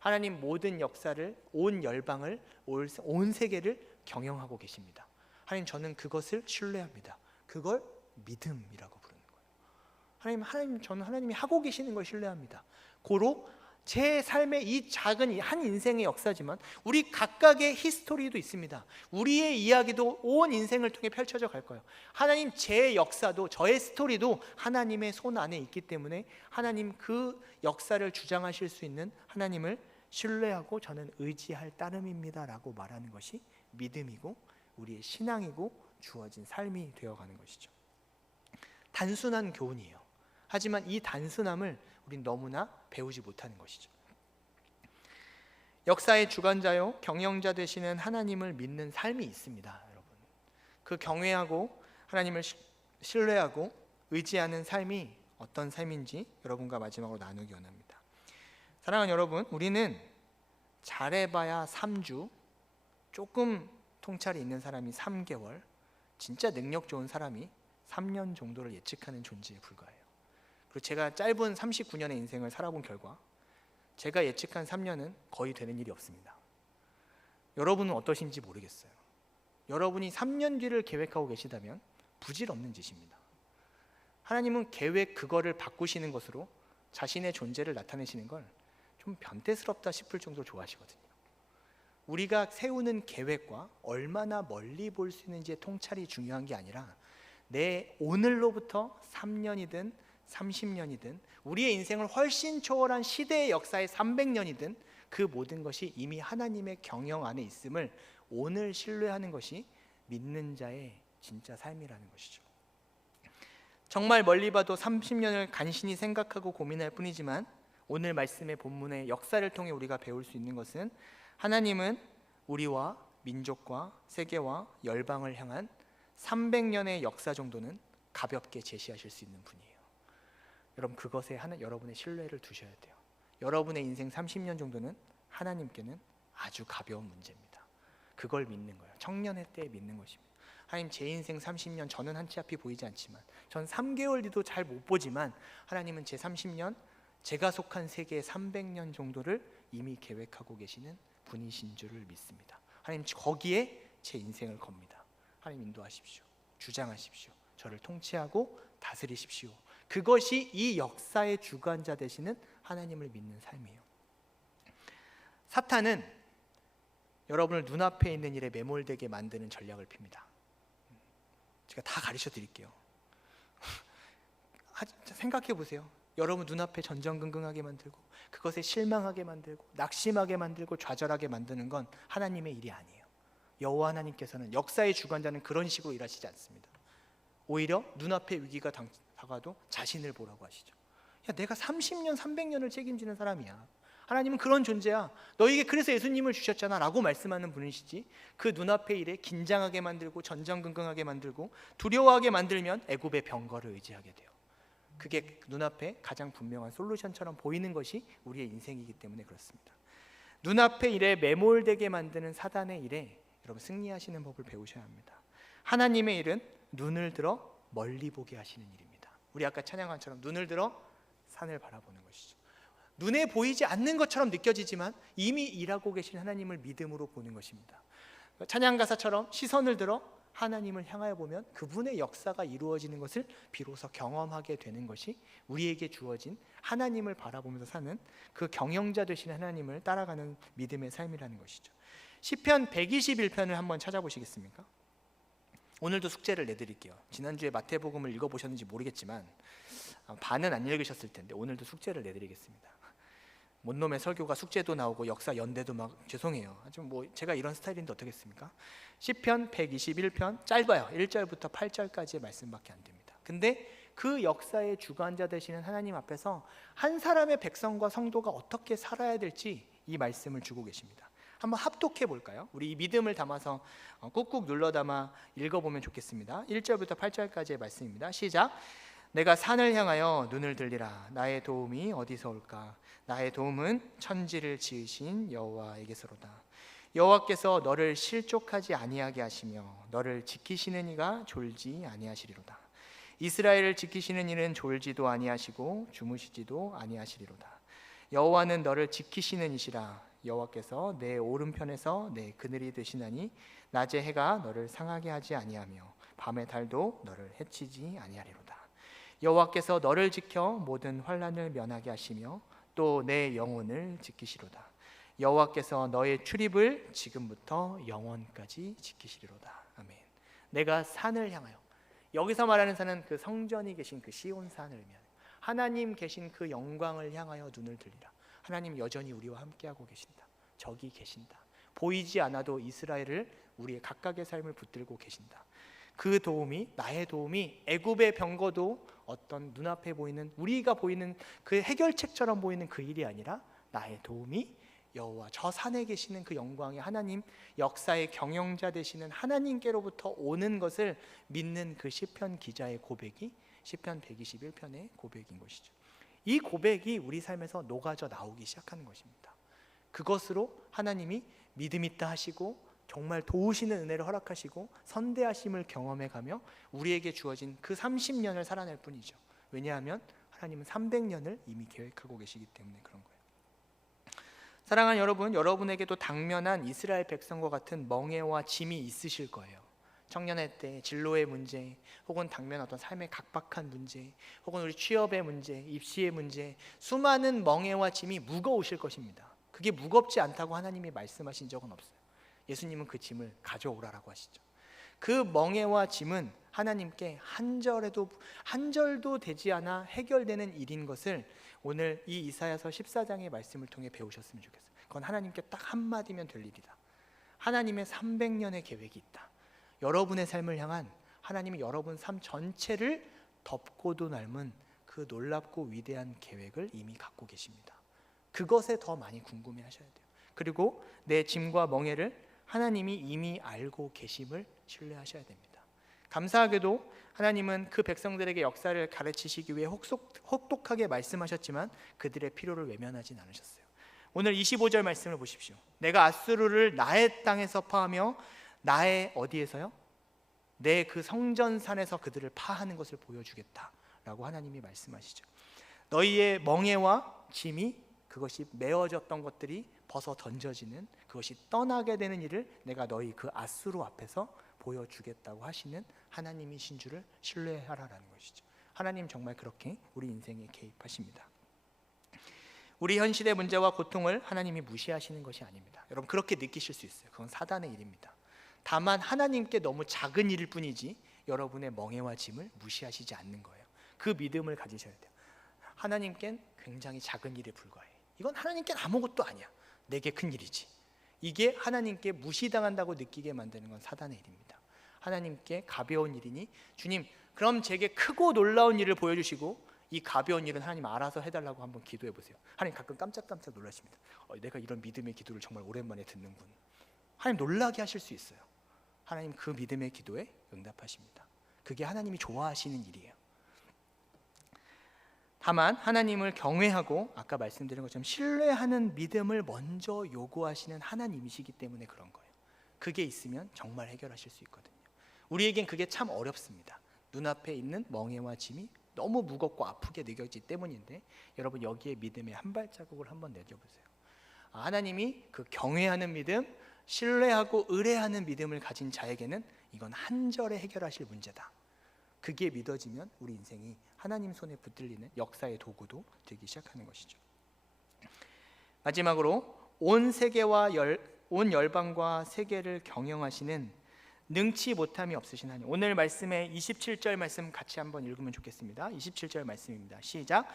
하나님 모든 역사를, 온 열방을, 온 세계를 경영하고 계십니다. 하나님, 저는 그것을 신뢰합니다. 그걸 믿음이라고 부르는 거예요. 하나님, 저는 하나님이 하고 계시는 걸 신뢰합니다. 고로 제 삶의 이 작은 한 인생의 역사지만 우리 각각의 히스토리도 있습니다. 우리의 이야기도 온 인생을 통해 펼쳐져 갈 거예요. 하나님, 제 역사도, 저의 스토리도 하나님의 손 안에 있기 때문에 하나님 그 역사를 주장하실 수 있는 하나님을 신뢰하고 저는 의지할 따름입니다 라고 말하는 것이 믿음이고 우리의 신앙이고 주어진 삶이 되어가는 것이죠. 단순한 교훈이에요. 하지만 이 단순함을 우린 너무나 배우지 못하는 것이죠. 역사의 주관자요 경영자 되시는 하나님을 믿는 삶이 있습니다, 여러분. 그 경외하고 하나님을 신뢰하고 의지하는 삶이 어떤 삶인지 여러분과 마지막으로 나누기 원합니다. 사랑하는 여러분, 우리는 잘해봐야 3주, 조금 통찰이 있는 사람이 3개월, 진짜 능력 좋은 사람이 3년 정도를 예측하는 존재에 불과해요. 그리고 제가 짧은 39년의 인생을 살아본 결과 제가 예측한 3년은 거의 되는 일이 없습니다. 여러분은 어떠신지 모르겠어요. 여러분이 3년 뒤를 계획하고 계시다면 부질없는 짓입니다. 하나님은 계획 그거를 바꾸시는 것으로 자신의 존재를 나타내시는 걸 좀 변태스럽다 싶을 정도로 좋아하시거든요. 우리가 세우는 계획과 얼마나 멀리 볼 수 있는지의 통찰이 중요한 게 아니라 내 오늘로부터 3년이든 30년이든 우리의 인생을 훨씬 초월한 시대의 역사의 300년이든 그 모든 것이 이미 하나님의 경영 안에 있음을 오늘 신뢰하는 것이 믿는 자의 진짜 삶이라는 것이죠. 정말 멀리 봐도 30년을 간신히 생각하고 고민할 뿐이지만 오늘 말씀의 본문의 역사를 통해 우리가 배울 수 있는 것은 하나님은 우리와 민족과 세계와 열방을 향한 300년의 역사 정도는 가볍게 제시하실 수 있는 분이에요. 여러분, 그것에 여러분의 신뢰를 두셔야 돼요. 여러분의 인생 30년 정도는 하나님께는 아주 가벼운 문제입니다. 그걸 믿는 거예요. 청년의 때에 믿는 것입니다. 하나님, 제 인생 30년 저는 한치 앞이 보이지 않지만, 전 3개월 뒤도 잘 못 보지만 하나님은 제 30년, 제가 속한 세계의 300년 정도를 이미 계획하고 계시는 분이신 줄을 믿습니다. 하나님, 거기에 제 인생을 겁니다. 하나님, 인도하십시오. 주장하십시오. 저를 통치하고 다스리십시오. 그것이 이 역사의 주관자 되시는 하나님을 믿는 삶이에요. 사탄은 여러분을 눈앞에 있는 일에 매몰되게 만드는 전략을 핍니다. 제가 다 가르쳐 드릴게요. 생각해 보세요. 여러분 눈앞에 전전긍긍하게 만들고 그것에 실망하게 만들고 낙심하게 만들고 좌절하게 만드는 건 하나님의 일이 아니에요. 여호와 하나님께서는, 역사의 주관자는 그런 식으로 일하시지 않습니다. 오히려 눈앞에 위기가 다가도 자신을 보라고 하시죠. 야, 내가 30년 300년을 책임지는 사람이야. 하나님은 그런 존재야. 너에게 그래서 예수님을 주셨잖아 라고 말씀하는 분이시지, 그 눈앞의 일에 긴장하게 만들고 전전긍긍하게 만들고 두려워하게 만들면 애굽의 병거를 의지하게 돼요. 그게 눈앞에 가장 분명한 솔루션처럼 보이는 것이 우리의 인생이기 때문에 그렇습니다. 눈앞의 일에 매몰되게 만드는 사단의 일에 여러분 승리하시는 법을 배우셔야 합니다. 하나님의 일은 눈을 들어 멀리 보게 하시는 일입니다. 우리 아까 찬양한처럼 눈을 들어 산을 바라보는 것이죠. 눈에 보이지 않는 것처럼 느껴지지만 이미 일하고 계신 하나님을 믿음으로 보는 것입니다. 찬양가사처럼 시선을 들어 하나님을 향하여 보면 그분의 역사가 이루어지는 것을 비로소 경험하게 되는 것이 우리에게 주어진 하나님을 바라보면서 사는 그 경영자 되시는 하나님을 따라가는 믿음의 삶이라는 것이죠. 시편 121편을 한번 찾아보시겠습니까? 오늘도 숙제를 내드릴게요. 지난주에 마태복음을 읽어보셨는지 모르겠지만 반은 안 읽으셨을 텐데 오늘도 숙제를 내드리겠습니다. 못놈의 설교가 숙제도 나오고 역사 연대도 막 죄송해요. 좀 뭐 제가 이런 스타일인데 어떻겠습니까? 시편 121편 짧아요. 1절부터 8절까지의 말씀밖에 안 됩니다. 근데 그 역사의 주관자 되시는 하나님 앞에서 한 사람의 백성과 성도가 어떻게 살아야 될지 이 말씀을 주고 계십니다. 한번 합독해 볼까요? 우리 이 믿음을 담아서 꾹꾹 눌러 담아 읽어보면 좋겠습니다. 1절부터 8절까지의 말씀입니다. 시작. 내가 산을 향하여 눈을 들리라. 나의 도움이 어디서 올까? 나의 도움은 천지를 지으신 여호와에게서로다. 여호와께서 너를 실족하지 아니하게 하시며 너를 지키시는 이가 졸지 아니하시리로다. 이스라엘을 지키시는 이는 졸지도 아니하시고 주무시지도 아니하시리로다. 여호와는 너를 지키시는 이시라. 여호와께서 내 오른편에서 내 그늘이 되시나니 낮의 해가 너를 상하게 하지 아니하며 밤의 달도 너를 해치지 아니하리로다. 여호와께서 너를 지켜 모든 환난을 면하게 하시며 또 내 영혼을 지키시로다. 여호와께서 너의 출입을 지금부터 영원까지 지키시리로다. 아멘. 내가 산을 향하여, 여기서 말하는 산은 그 성전이 계신 그 시온 산을 의미하는, 하나님 계신 그 영광을 향하여 눈을 들리라. 하나님 여전히 우리와 함께하고 계신다. 저기 계신다. 보이지 않아도 이스라엘을 우리의 각각의 삶을 붙들고 계신다. 그 도움이, 나의 도움이 애굽의 병거도 어떤 눈앞에 보이는, 우리가 보이는 그 해결책처럼 보이는 그 일이 아니라 나의 도움이 여호와 저 산에 계시는 그 영광의 하나님, 역사의 경영자 되시는 하나님께로부터 오는 것을 믿는 그 시편 기자의 고백이 시편 121편의 고백인 것이죠. 이 고백이 우리 삶에서 녹아져 나오기 시작하는 것입니다. 그것으로 하나님이 믿음 있다 하시고 정말 도우시는 은혜를 허락하시고 선대하심을 경험해가며 우리에게 주어진 그 30년을 살아낼 뿐이죠. 왜냐하면 하나님은 300년을 이미 계획하고 계시기 때문에 그런 거예요. 사랑하는 여러분, 여러분에게도 당면한 이스라엘 백성과 같은 멍에와 짐이 있으실 거예요. 청년의 때 진로의 문제, 혹은 당면 어떤 삶의 각박한 문제, 혹은 우리 취업의 문제, 입시의 문제, 수많은 멍에와 짐이 무거우실 것입니다. 그게 무겁지 않다고 하나님이 말씀하신 적은 없어요. 예수님은 그 짐을 가져오라라고 하시죠. 그 멍에와 짐은 하나님께 한 절도 되지 않아 해결되는 일인 것을 오늘 이 이사야서 14장의 말씀을 통해 배우셨으면 좋겠어요. 그건 하나님께 딱 한마디면 될 일이다. 하나님의 300년의 계획이 있다. 여러분의 삶을 향한 하나님이 여러분 삶 전체를 덮고도 넓은 그 놀랍고 위대한 계획을 이미 갖고 계십니다. 그것에 더 많이 궁금해 하셔야 돼요. 그리고 내 짐과 멍에를 하나님이 이미 알고 계심을 신뢰하셔야 됩니다. 감사하게도 하나님은 그 백성들에게 역사를 가르치시기 위해 혹독하게 말씀하셨지만 그들의 필요를 외면하진 않으셨어요. 오늘 25절 말씀을 보십시오. 내가 아수르를 나의 땅에서 파하며 나의 어디에서요? 내 그 성전산에서 그들을 파하는 것을 보여주겠다라고 하나님이 말씀하시죠. 너희의 멍에와 짐이, 그것이 메어졌던 것들이 벗어 던져지는, 그것이 떠나게 되는 일을 내가 너희 그 아수르 앞에서 보여주겠다고 하시는 하나님이신 줄을 신뢰하라라는 것이죠. 하나님 정말 그렇게 우리 인생에 개입하십니다. 우리 현실의 문제와 고통을 하나님이 무시하시는 것이 아닙니다. 여러분 그렇게 느끼실 수 있어요. 그건 사단의 일입니다. 다만 하나님께 너무 작은 일일 뿐이지 여러분의 멍에와 짐을 무시하시지 않는 거예요. 그 믿음을 가지셔야 돼요. 하나님께는 굉장히 작은 일에 불과해. 이건 하나님께는 아무것도 아니야. 내게 큰 일이지. 이게 하나님께 무시당한다고 느끼게 만드는 건 사단의 일입니다. 하나님께 가벼운 일이니 주님 그럼 제게 크고 놀라운 일을 보여주시고 이 가벼운 일은 하나님 알아서 해달라고 한번 기도해 보세요. 하나님 가끔 깜짝깜짝 놀라십니다. 내가 이런 믿음의 기도를 정말 오랜만에 듣는군. 하나님 놀라게 하실 수 있어요. 하나님 그 믿음의 기도에 응답하십니다. 그게 하나님이 좋아하시는 일이에요. 다만 하나님을 경외하고 아까 말씀드린 것처럼 신뢰하는 믿음을 먼저 요구하시는 하나님이시기 때문에 그런 거예요. 그게 있으면 정말 해결하실 수 있거든요. 우리에겐 그게 참 어렵습니다. 눈앞에 있는 멍에와 짐이 너무 무겁고 아프게 느껴지기 때문인데 여러분 여기에 믿음의 한 발자국을 한번 내려보세요. 하나님이 그 경외하는 믿음, 신뢰하고 의뢰하는 믿음을 가진 자에게는 이건 한 절에 해결하실 문제다. 그게 믿어지면 우리 인생이 하나님 손에 붙들리는 역사의 도구도 되기 시작하는 것이죠. 마지막으로 온 열방과 세계를 경영하시는 능치 못함이 없으신 하나님. 오늘 말씀의 27절 말씀 같이 한번 읽으면 좋겠습니다. 27절 말씀입니다. 시작.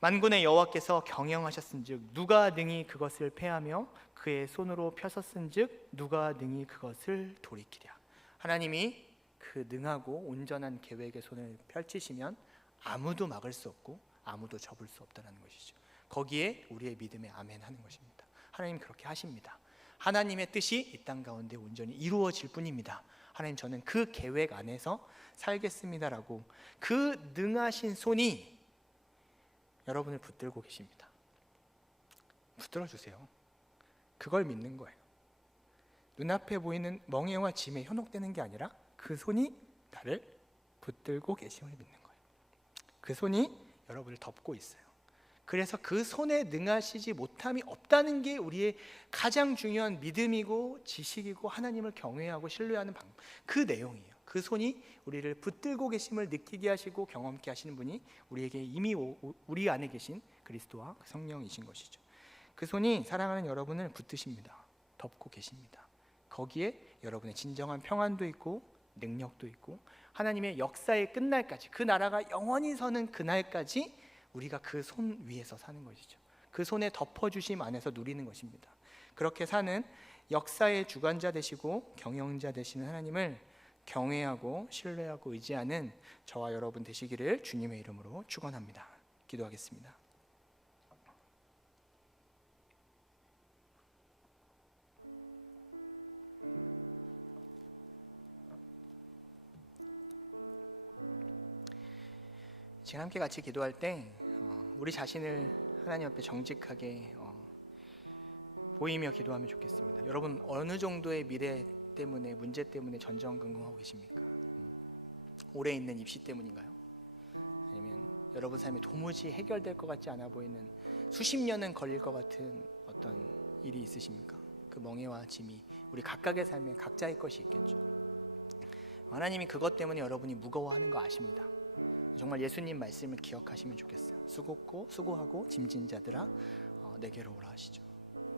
만군의 여호와께서 경영하셨은즉 누가 능히 그것을 패하며 그의 손으로 펴섰은즉 누가 능히 그것을 돌이키랴. 하나님이 그 능하고 온전한 계획의 손을 펼치시면 아무도 막을 수 없고 아무도 접을 수 없다는 것이죠. 거기에 우리의 믿음에 아멘 하는 것입니다. 하나님 그렇게 하십니다. 하나님의 뜻이 이 땅 가운데 온전히 이루어질 뿐입니다. 하나님 저는 그 계획 안에서 살겠습니다라고 그 능하신 손이 여러분을 붙들고 계십니다. 붙들어 주세요. 그걸 믿는 거예요. 눈앞에 보이는 멍에와 짐에 현혹되는 게 아니라 그 손이 나를 붙들고 계심을 믿는 거예요. 그 손이 여러분을 덮고 있어요. 그래서 그 손에 능하시지 못함이 없다는 게 우리의 가장 중요한 믿음이고 지식이고 하나님을 경외하고 신뢰하는 방법, 그 내용이에요. 그 손이 우리를 붙들고 계심을 느끼게 하시고 경험케 하시는 분이 우리에게 이미 우리 안에 계신 그리스도와 성령이신 것이죠. 그 손이 사랑하는 여러분을 붙드십니다. 덮고 계십니다. 거기에 여러분의 진정한 평안도 있고 능력도 있고 하나님의 역사의 끝날까지, 그 나라가 영원히 서는 그날까지 우리가 그 손 위에서 사는 것이죠. 그 손에 덮어주심 안에서 누리는 것입니다. 그렇게 사는 역사의 주관자 되시고 경영자 되시는 하나님을 경외하고 신뢰하고 의지하는 저와 여러분 되시기를 주님의 이름으로 축원합니다. 기도하겠습니다. 지금 함께 같이 기도할 때 우리 자신을 하나님 앞에 정직하게 보이며 기도하면 좋겠습니다. 여러분 어느 정도의 미래 때문에 문제 때문에 전전긍긍하고 계십니까? 오래 있는 입시 때문인가요? 아니면 여러분 삶이 도무지 해결될 것 같지 않아 보이는 수십 년은 걸릴 것 같은 어떤 일이 있으십니까? 그 멍해와 짐이 우리 각각의 삶에 각자의 것이 있겠죠. 하나님이 그것 때문에 여러분이 무거워하는 거 아십니다. 정말 예수님 말씀을 기억하시면 좋겠어요. 수고하고 짐진 자들아 내게로 오라 하시죠.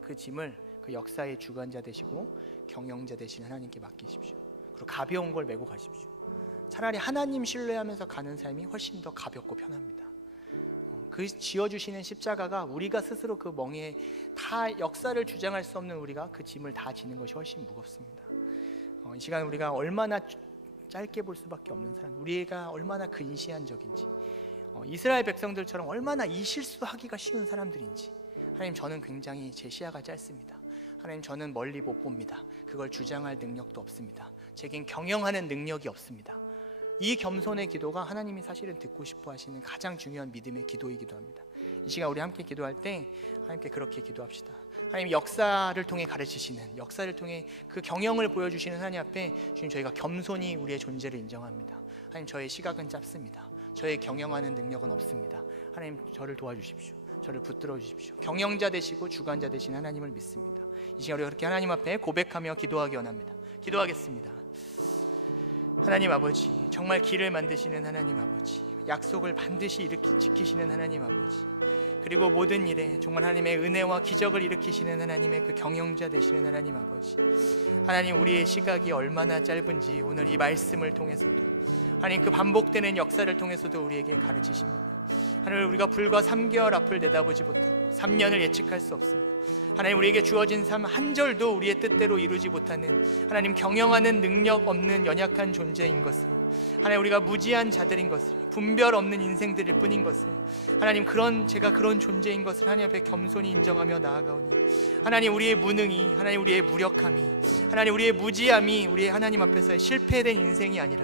그 짐을 그 역사의 주관자 되시고 경영자 되신 하나님께 맡기십시오. 그리고 가벼운 걸 메고 가십시오. 차라리 하나님 신뢰하면서 가는 삶이 훨씬 더 가볍고 편합니다. 그 지어주시는 십자가가 우리가 스스로 그 멍에 다 역사를 주장할 수 없는 우리가 그 짐을 다 지는 것이 훨씬 무겁습니다. 이 시간 우리가 얼마나 짧게 볼 수밖에 없는 사람, 우리가 얼마나 근시안적인지, 이스라엘 백성들처럼 얼마나 이 실수하기가 쉬운 사람들인지. 하나님, 저는 굉장히 제 시야가 짧습니다. 하나님, 저는 멀리 못 봅니다. 그걸 주장할 능력도 없습니다. 제겐 경영하는 능력이 없습니다. 이 겸손의 기도가 하나님이 사실은 듣고 싶어 하시는 가장 중요한 믿음의 기도이기도 합니다. 이 시간 우리 함께 기도할 때 하나님께 그렇게 기도합시다. 하나님, 역사를 통해 가르치시는, 역사를 통해 그 경영을 보여주시는 하나님 앞에 주님, 저희가 겸손히 우리의 존재를 인정합니다. 하나님, 저의 시각은 짧습니다. 저의 경영하는 능력은 없습니다. 하나님, 저를 도와주십시오. 저를 붙들어 주십시오. 경영자 되시고 주관자 되신 하나님을 믿습니다. 이 시간 우리가 그렇게 하나님 앞에 고백하며 기도하기 원합니다. 기도하겠습니다. 하나님 아버지, 정말 길을 만드시는 하나님 아버지, 약속을 반드시 지키시는 하나님 아버지, 그리고 모든 일에 정말 하나님의 은혜와 기적을 일으키시는 하나님의 그 경영자 되시는 하나님 아버지, 하나님, 우리의 시각이 얼마나 짧은지 오늘 이 말씀을 통해서도, 하나님, 그 반복되는 역사를 통해서도 우리에게 가르치십니다. 하나님, 우리가 불과 3개월 앞을 내다보지 못하고 3년을 예측할 수 없습니다. 하나님, 우리에게 주어진 삶 한 절도 우리의 뜻대로 이루지 못하는, 하나님, 경영하는 능력 없는 연약한 존재인 것을, 하나님, 우리가 무지한 자들인 것을, 분별 없는 인생들일 뿐인 것을, 하나님, 제가 그런 존재인 것을 하나님 앞에 겸손히 인정하며 나아가오니, 하나님, 우리의 무능이, 하나님, 우리의 무력함이, 하나님, 우리의 무지함이 우리의 하나님 앞에서 실패된 인생이 아니라,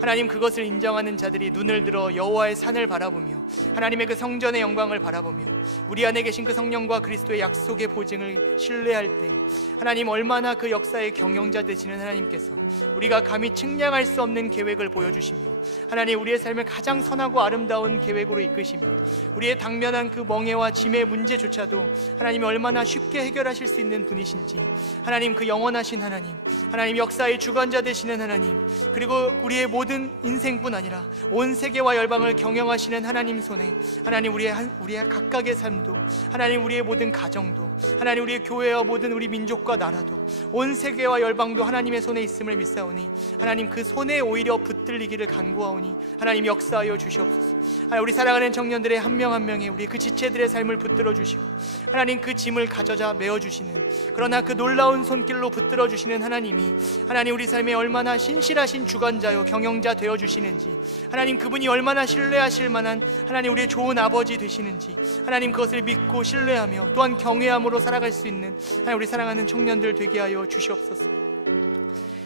하나님, 그것을 인정하는 자들이 눈을 들어 여호와의 산을 바라보며 하나님의 그 성전의 영광을 바라보며 우리 안에 계신 그 성령과 그리스도의 약속의 보증을 신뢰할 때, 하나님, 얼마나 그 역사의 경영자 되시는 하나님께서 우리가 감히 측량할 수 없는 계획을 보여주시며, 하나님, 우리의 삶을 가장 선하고 아름다운 계획으로 이끄시며 우리의 당면한 그 멍해와 짐의 문제조차도 하나님이 얼마나 쉽게 해결하실 수 있는 분이신지, 하나님, 그 영원하신 하나님, 하나님, 역사의 주관자 되시는 하나님, 그리고 우리의 모든 인생뿐 아니라 온 세계와 열방을 경영하시는 하나님 손에, 하나님, 우리의 각각의 삶도, 하나님, 우리의 모든 가정도, 하나님, 우리의 교회와 모든 우리 민족과 나라도, 온 세계와 열방도 하나님의 손에 있음을 믿사오니, 하나님, 그 손에 오히려 붙들리기를 간구하오니 하나님, 역사하여 주시옵소서. 하나님, 우리 사랑하는 청년들의 한 명 한 명이 우리 그 지체들의 삶을 붙들어 주시고, 하나님, 그 짐을 가져다 메어 주시는, 그러나 그 놀라운 손길로 붙들어 주시는 하나님이, 하나님, 우리 삶에 얼마나 신실하신 주관자요 경영자 되어 주시는지, 하나님, 그분이 얼마나 신뢰하실 만한 하나님, 우리의 좋은 아버지 되시는지, 하나님, 그것을 믿고 신뢰하며 또한 경외함으로 살아갈 수 있는 하나님, 우리 사랑하는 청년들 되게 하여 주시옵소서.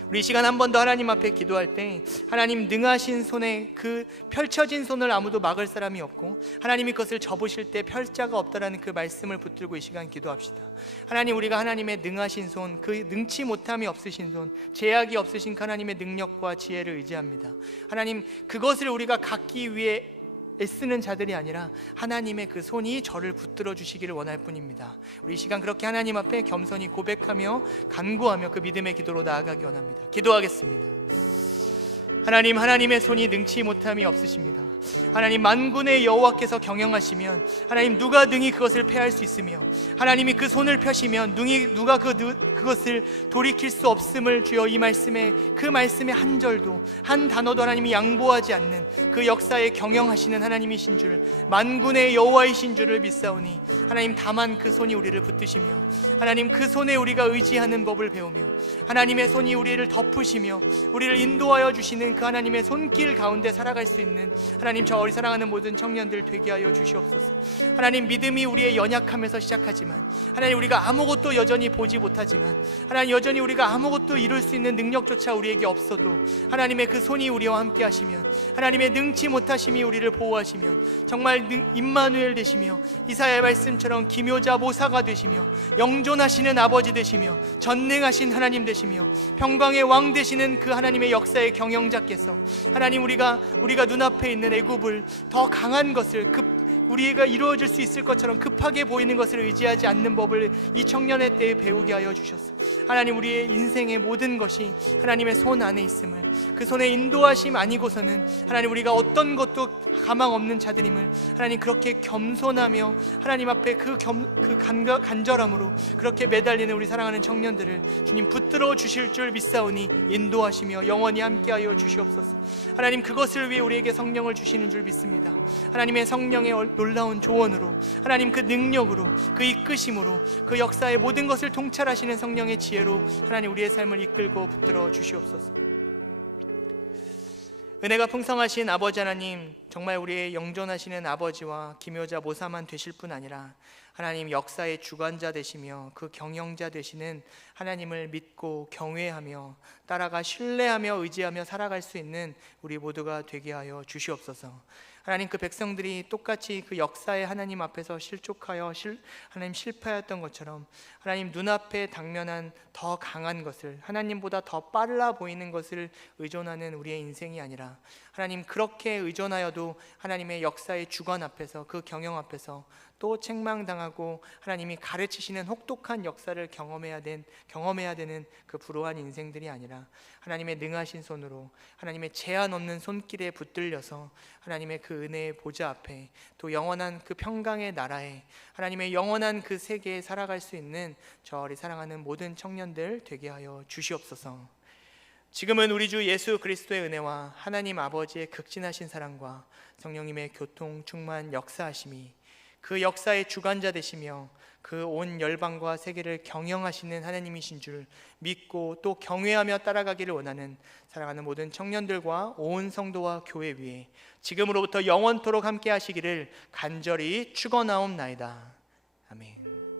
우리 이 시간 한 번 더 하나님 앞에 기도할 때, 하나님, 능하신 손에 그 펼쳐진 손을 아무도 막을 사람이 없고 하나님이 그것을 접으실 때 펼 자가 없다라는 그 말씀을 붙들고 이 시간 기도합시다. 하나님, 우리가 하나님의 능하신 손, 그 능치 못함이 없으신 손, 제약이 없으신 그 하나님의 능력과 지혜를 의지합니다. 하나님, 그것을 우리가 갖기 위해 애쓰는 자들이 아니라 하나님의 그 손이 저를 붙들어 주시기를 원할 뿐입니다. 우리 이 시간 그렇게 하나님 앞에 겸손히 고백하며 간구하며 그 믿음의 기도로 나아가기 원합니다. 기도하겠습니다. 하나님, 하나님의 손이 능치 못함이 없으십니다. 하나님, 만군의 여호와께서 경영하시면 하나님, 누가 능히 그것을 패할 수 있으며, 하나님이 그 손을 펴시면 누가 그것을 돌이킬 수 없음을 주여 이 말씀에, 그 말씀의 한 절도 한 단어도 하나님이 양보하지 않는 그 역사에 경영하시는 하나님이신 줄, 만군의 여호와이신 줄을 믿사오니, 하나님, 다만 그 손이 우리를 붙드시며 하나님, 그 손에 우리가 의지하는 법을 배우며, 하나님의 손이 우리를 덮으시며 우리를 인도하여 주시는 그 하나님의 손길 가운데 살아갈 수 있는 하나님, 저 어리 사랑하는 모든 청년들 되게 하여 주시옵소서. 하나님, 믿음이 우리의 연약함에서 시작하지만 하나님, 우리가 아무것도 여전히 보지 못하지만 하나님, 여전히 우리가 아무것도 이룰 수 있는 능력조차 우리에게 없어도 하나님의 그 손이 우리와 함께 하시며 하나님의 능치 못하심이 우리를 보호하시며 정말 임마누엘 되시며 이사야의 말씀처럼 기묘자 모사가 되시며 영존하시는 아버지 되시며 전능하신 하나님 되시며 평강의 왕 되시는 그 하나님의 역사의 경영자께서 하나님, 우리가 눈앞에 있는 애굽을 더 강한 것을 우리가 이루어질 수 있을 것처럼 급하게 보이는 것을 의지하지 않는 법을 이 청년의 때에 배우게 하여 주셨습니다. 하나님, 우리의 인생의 모든 것이 하나님의 손 안에 있음을, 그 손의 인도하심 아니고서는 하나님, 우리가 어떤 것도 가망 없는 자들임을 하나님, 그렇게 겸손하며 하나님 앞에 그 간절함으로 그렇게 매달리는 우리 사랑하는 청년들을 주님 붙들어 주실 줄 믿사오니 인도하시며 영원히 함께하여 주시옵소서. 하나님, 그것을 위해 우리에게 성령을 주시는 줄 믿습니다. 하나님의 성령의 놀라운 조언으로, 하나님 그 능력으로, 그 이끄심으로, 그 역사의 모든 것을 통찰하시는 성령의 지혜로 하나님, 우리의 삶을 이끌고 붙들어 주시옵소서. 은혜가 풍성하신 아버지 하나님, 정말 우리의 영존하시는 아버지와 기묘자 모사만 되실 뿐 아니라 하나님, 역사의 주관자 되시며 그 경영자 되시는 하나님을 믿고 경외하며 따라가 신뢰하며 의지하며 살아갈 수 있는 우리 모두가 되게 하여 주시옵소서. 하나님, 그 백성들이 똑같이 그 역사의 하나님 앞에서 실족하여 하나님 실패하였던 것처럼 하나님, 눈앞에 당면한 더 강한 것을, 하나님보다 더 빨라 보이는 것을 의존하는 우리의 인생이 아니라 하나님, 그렇게 의존하여도 하나님의 역사의 주관 앞에서, 그 경영 앞에서 또 책망당하고 하나님이 가르치시는 혹독한 역사를 경험해야 되는 그 불우한 인생들이 아니라 하나님의 능하신 손으로, 하나님의 제한 없는 손길에 붙들려서 하나님의 그 은혜의 보좌 앞에, 또 영원한 그 평강의 나라에, 하나님의 영원한 그 세계에 살아갈 수 있는 저리 사랑하는 모든 청년들 되게 하여 주시옵소서. 지금은 우리 주 예수 그리스도의 은혜와 하나님 아버지의 극진하신 사랑과 성령님의 교통 충만 역사하심이, 그 역사의 주관자 되시며 그 온 열방과 세계를 경영하시는 하나님이신 줄 믿고 또 경외하며 따라가기를 원하는 사랑하는 모든 청년들과 온 성도와 교회 위에 지금으로부터 영원토록 함께 하시기를 간절히 축원하옵나이다. 아멘.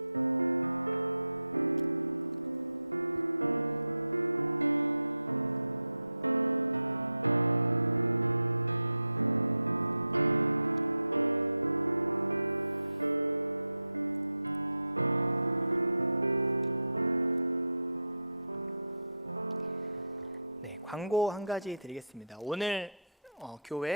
광고 한 가지 드리겠습니다. 오늘 교회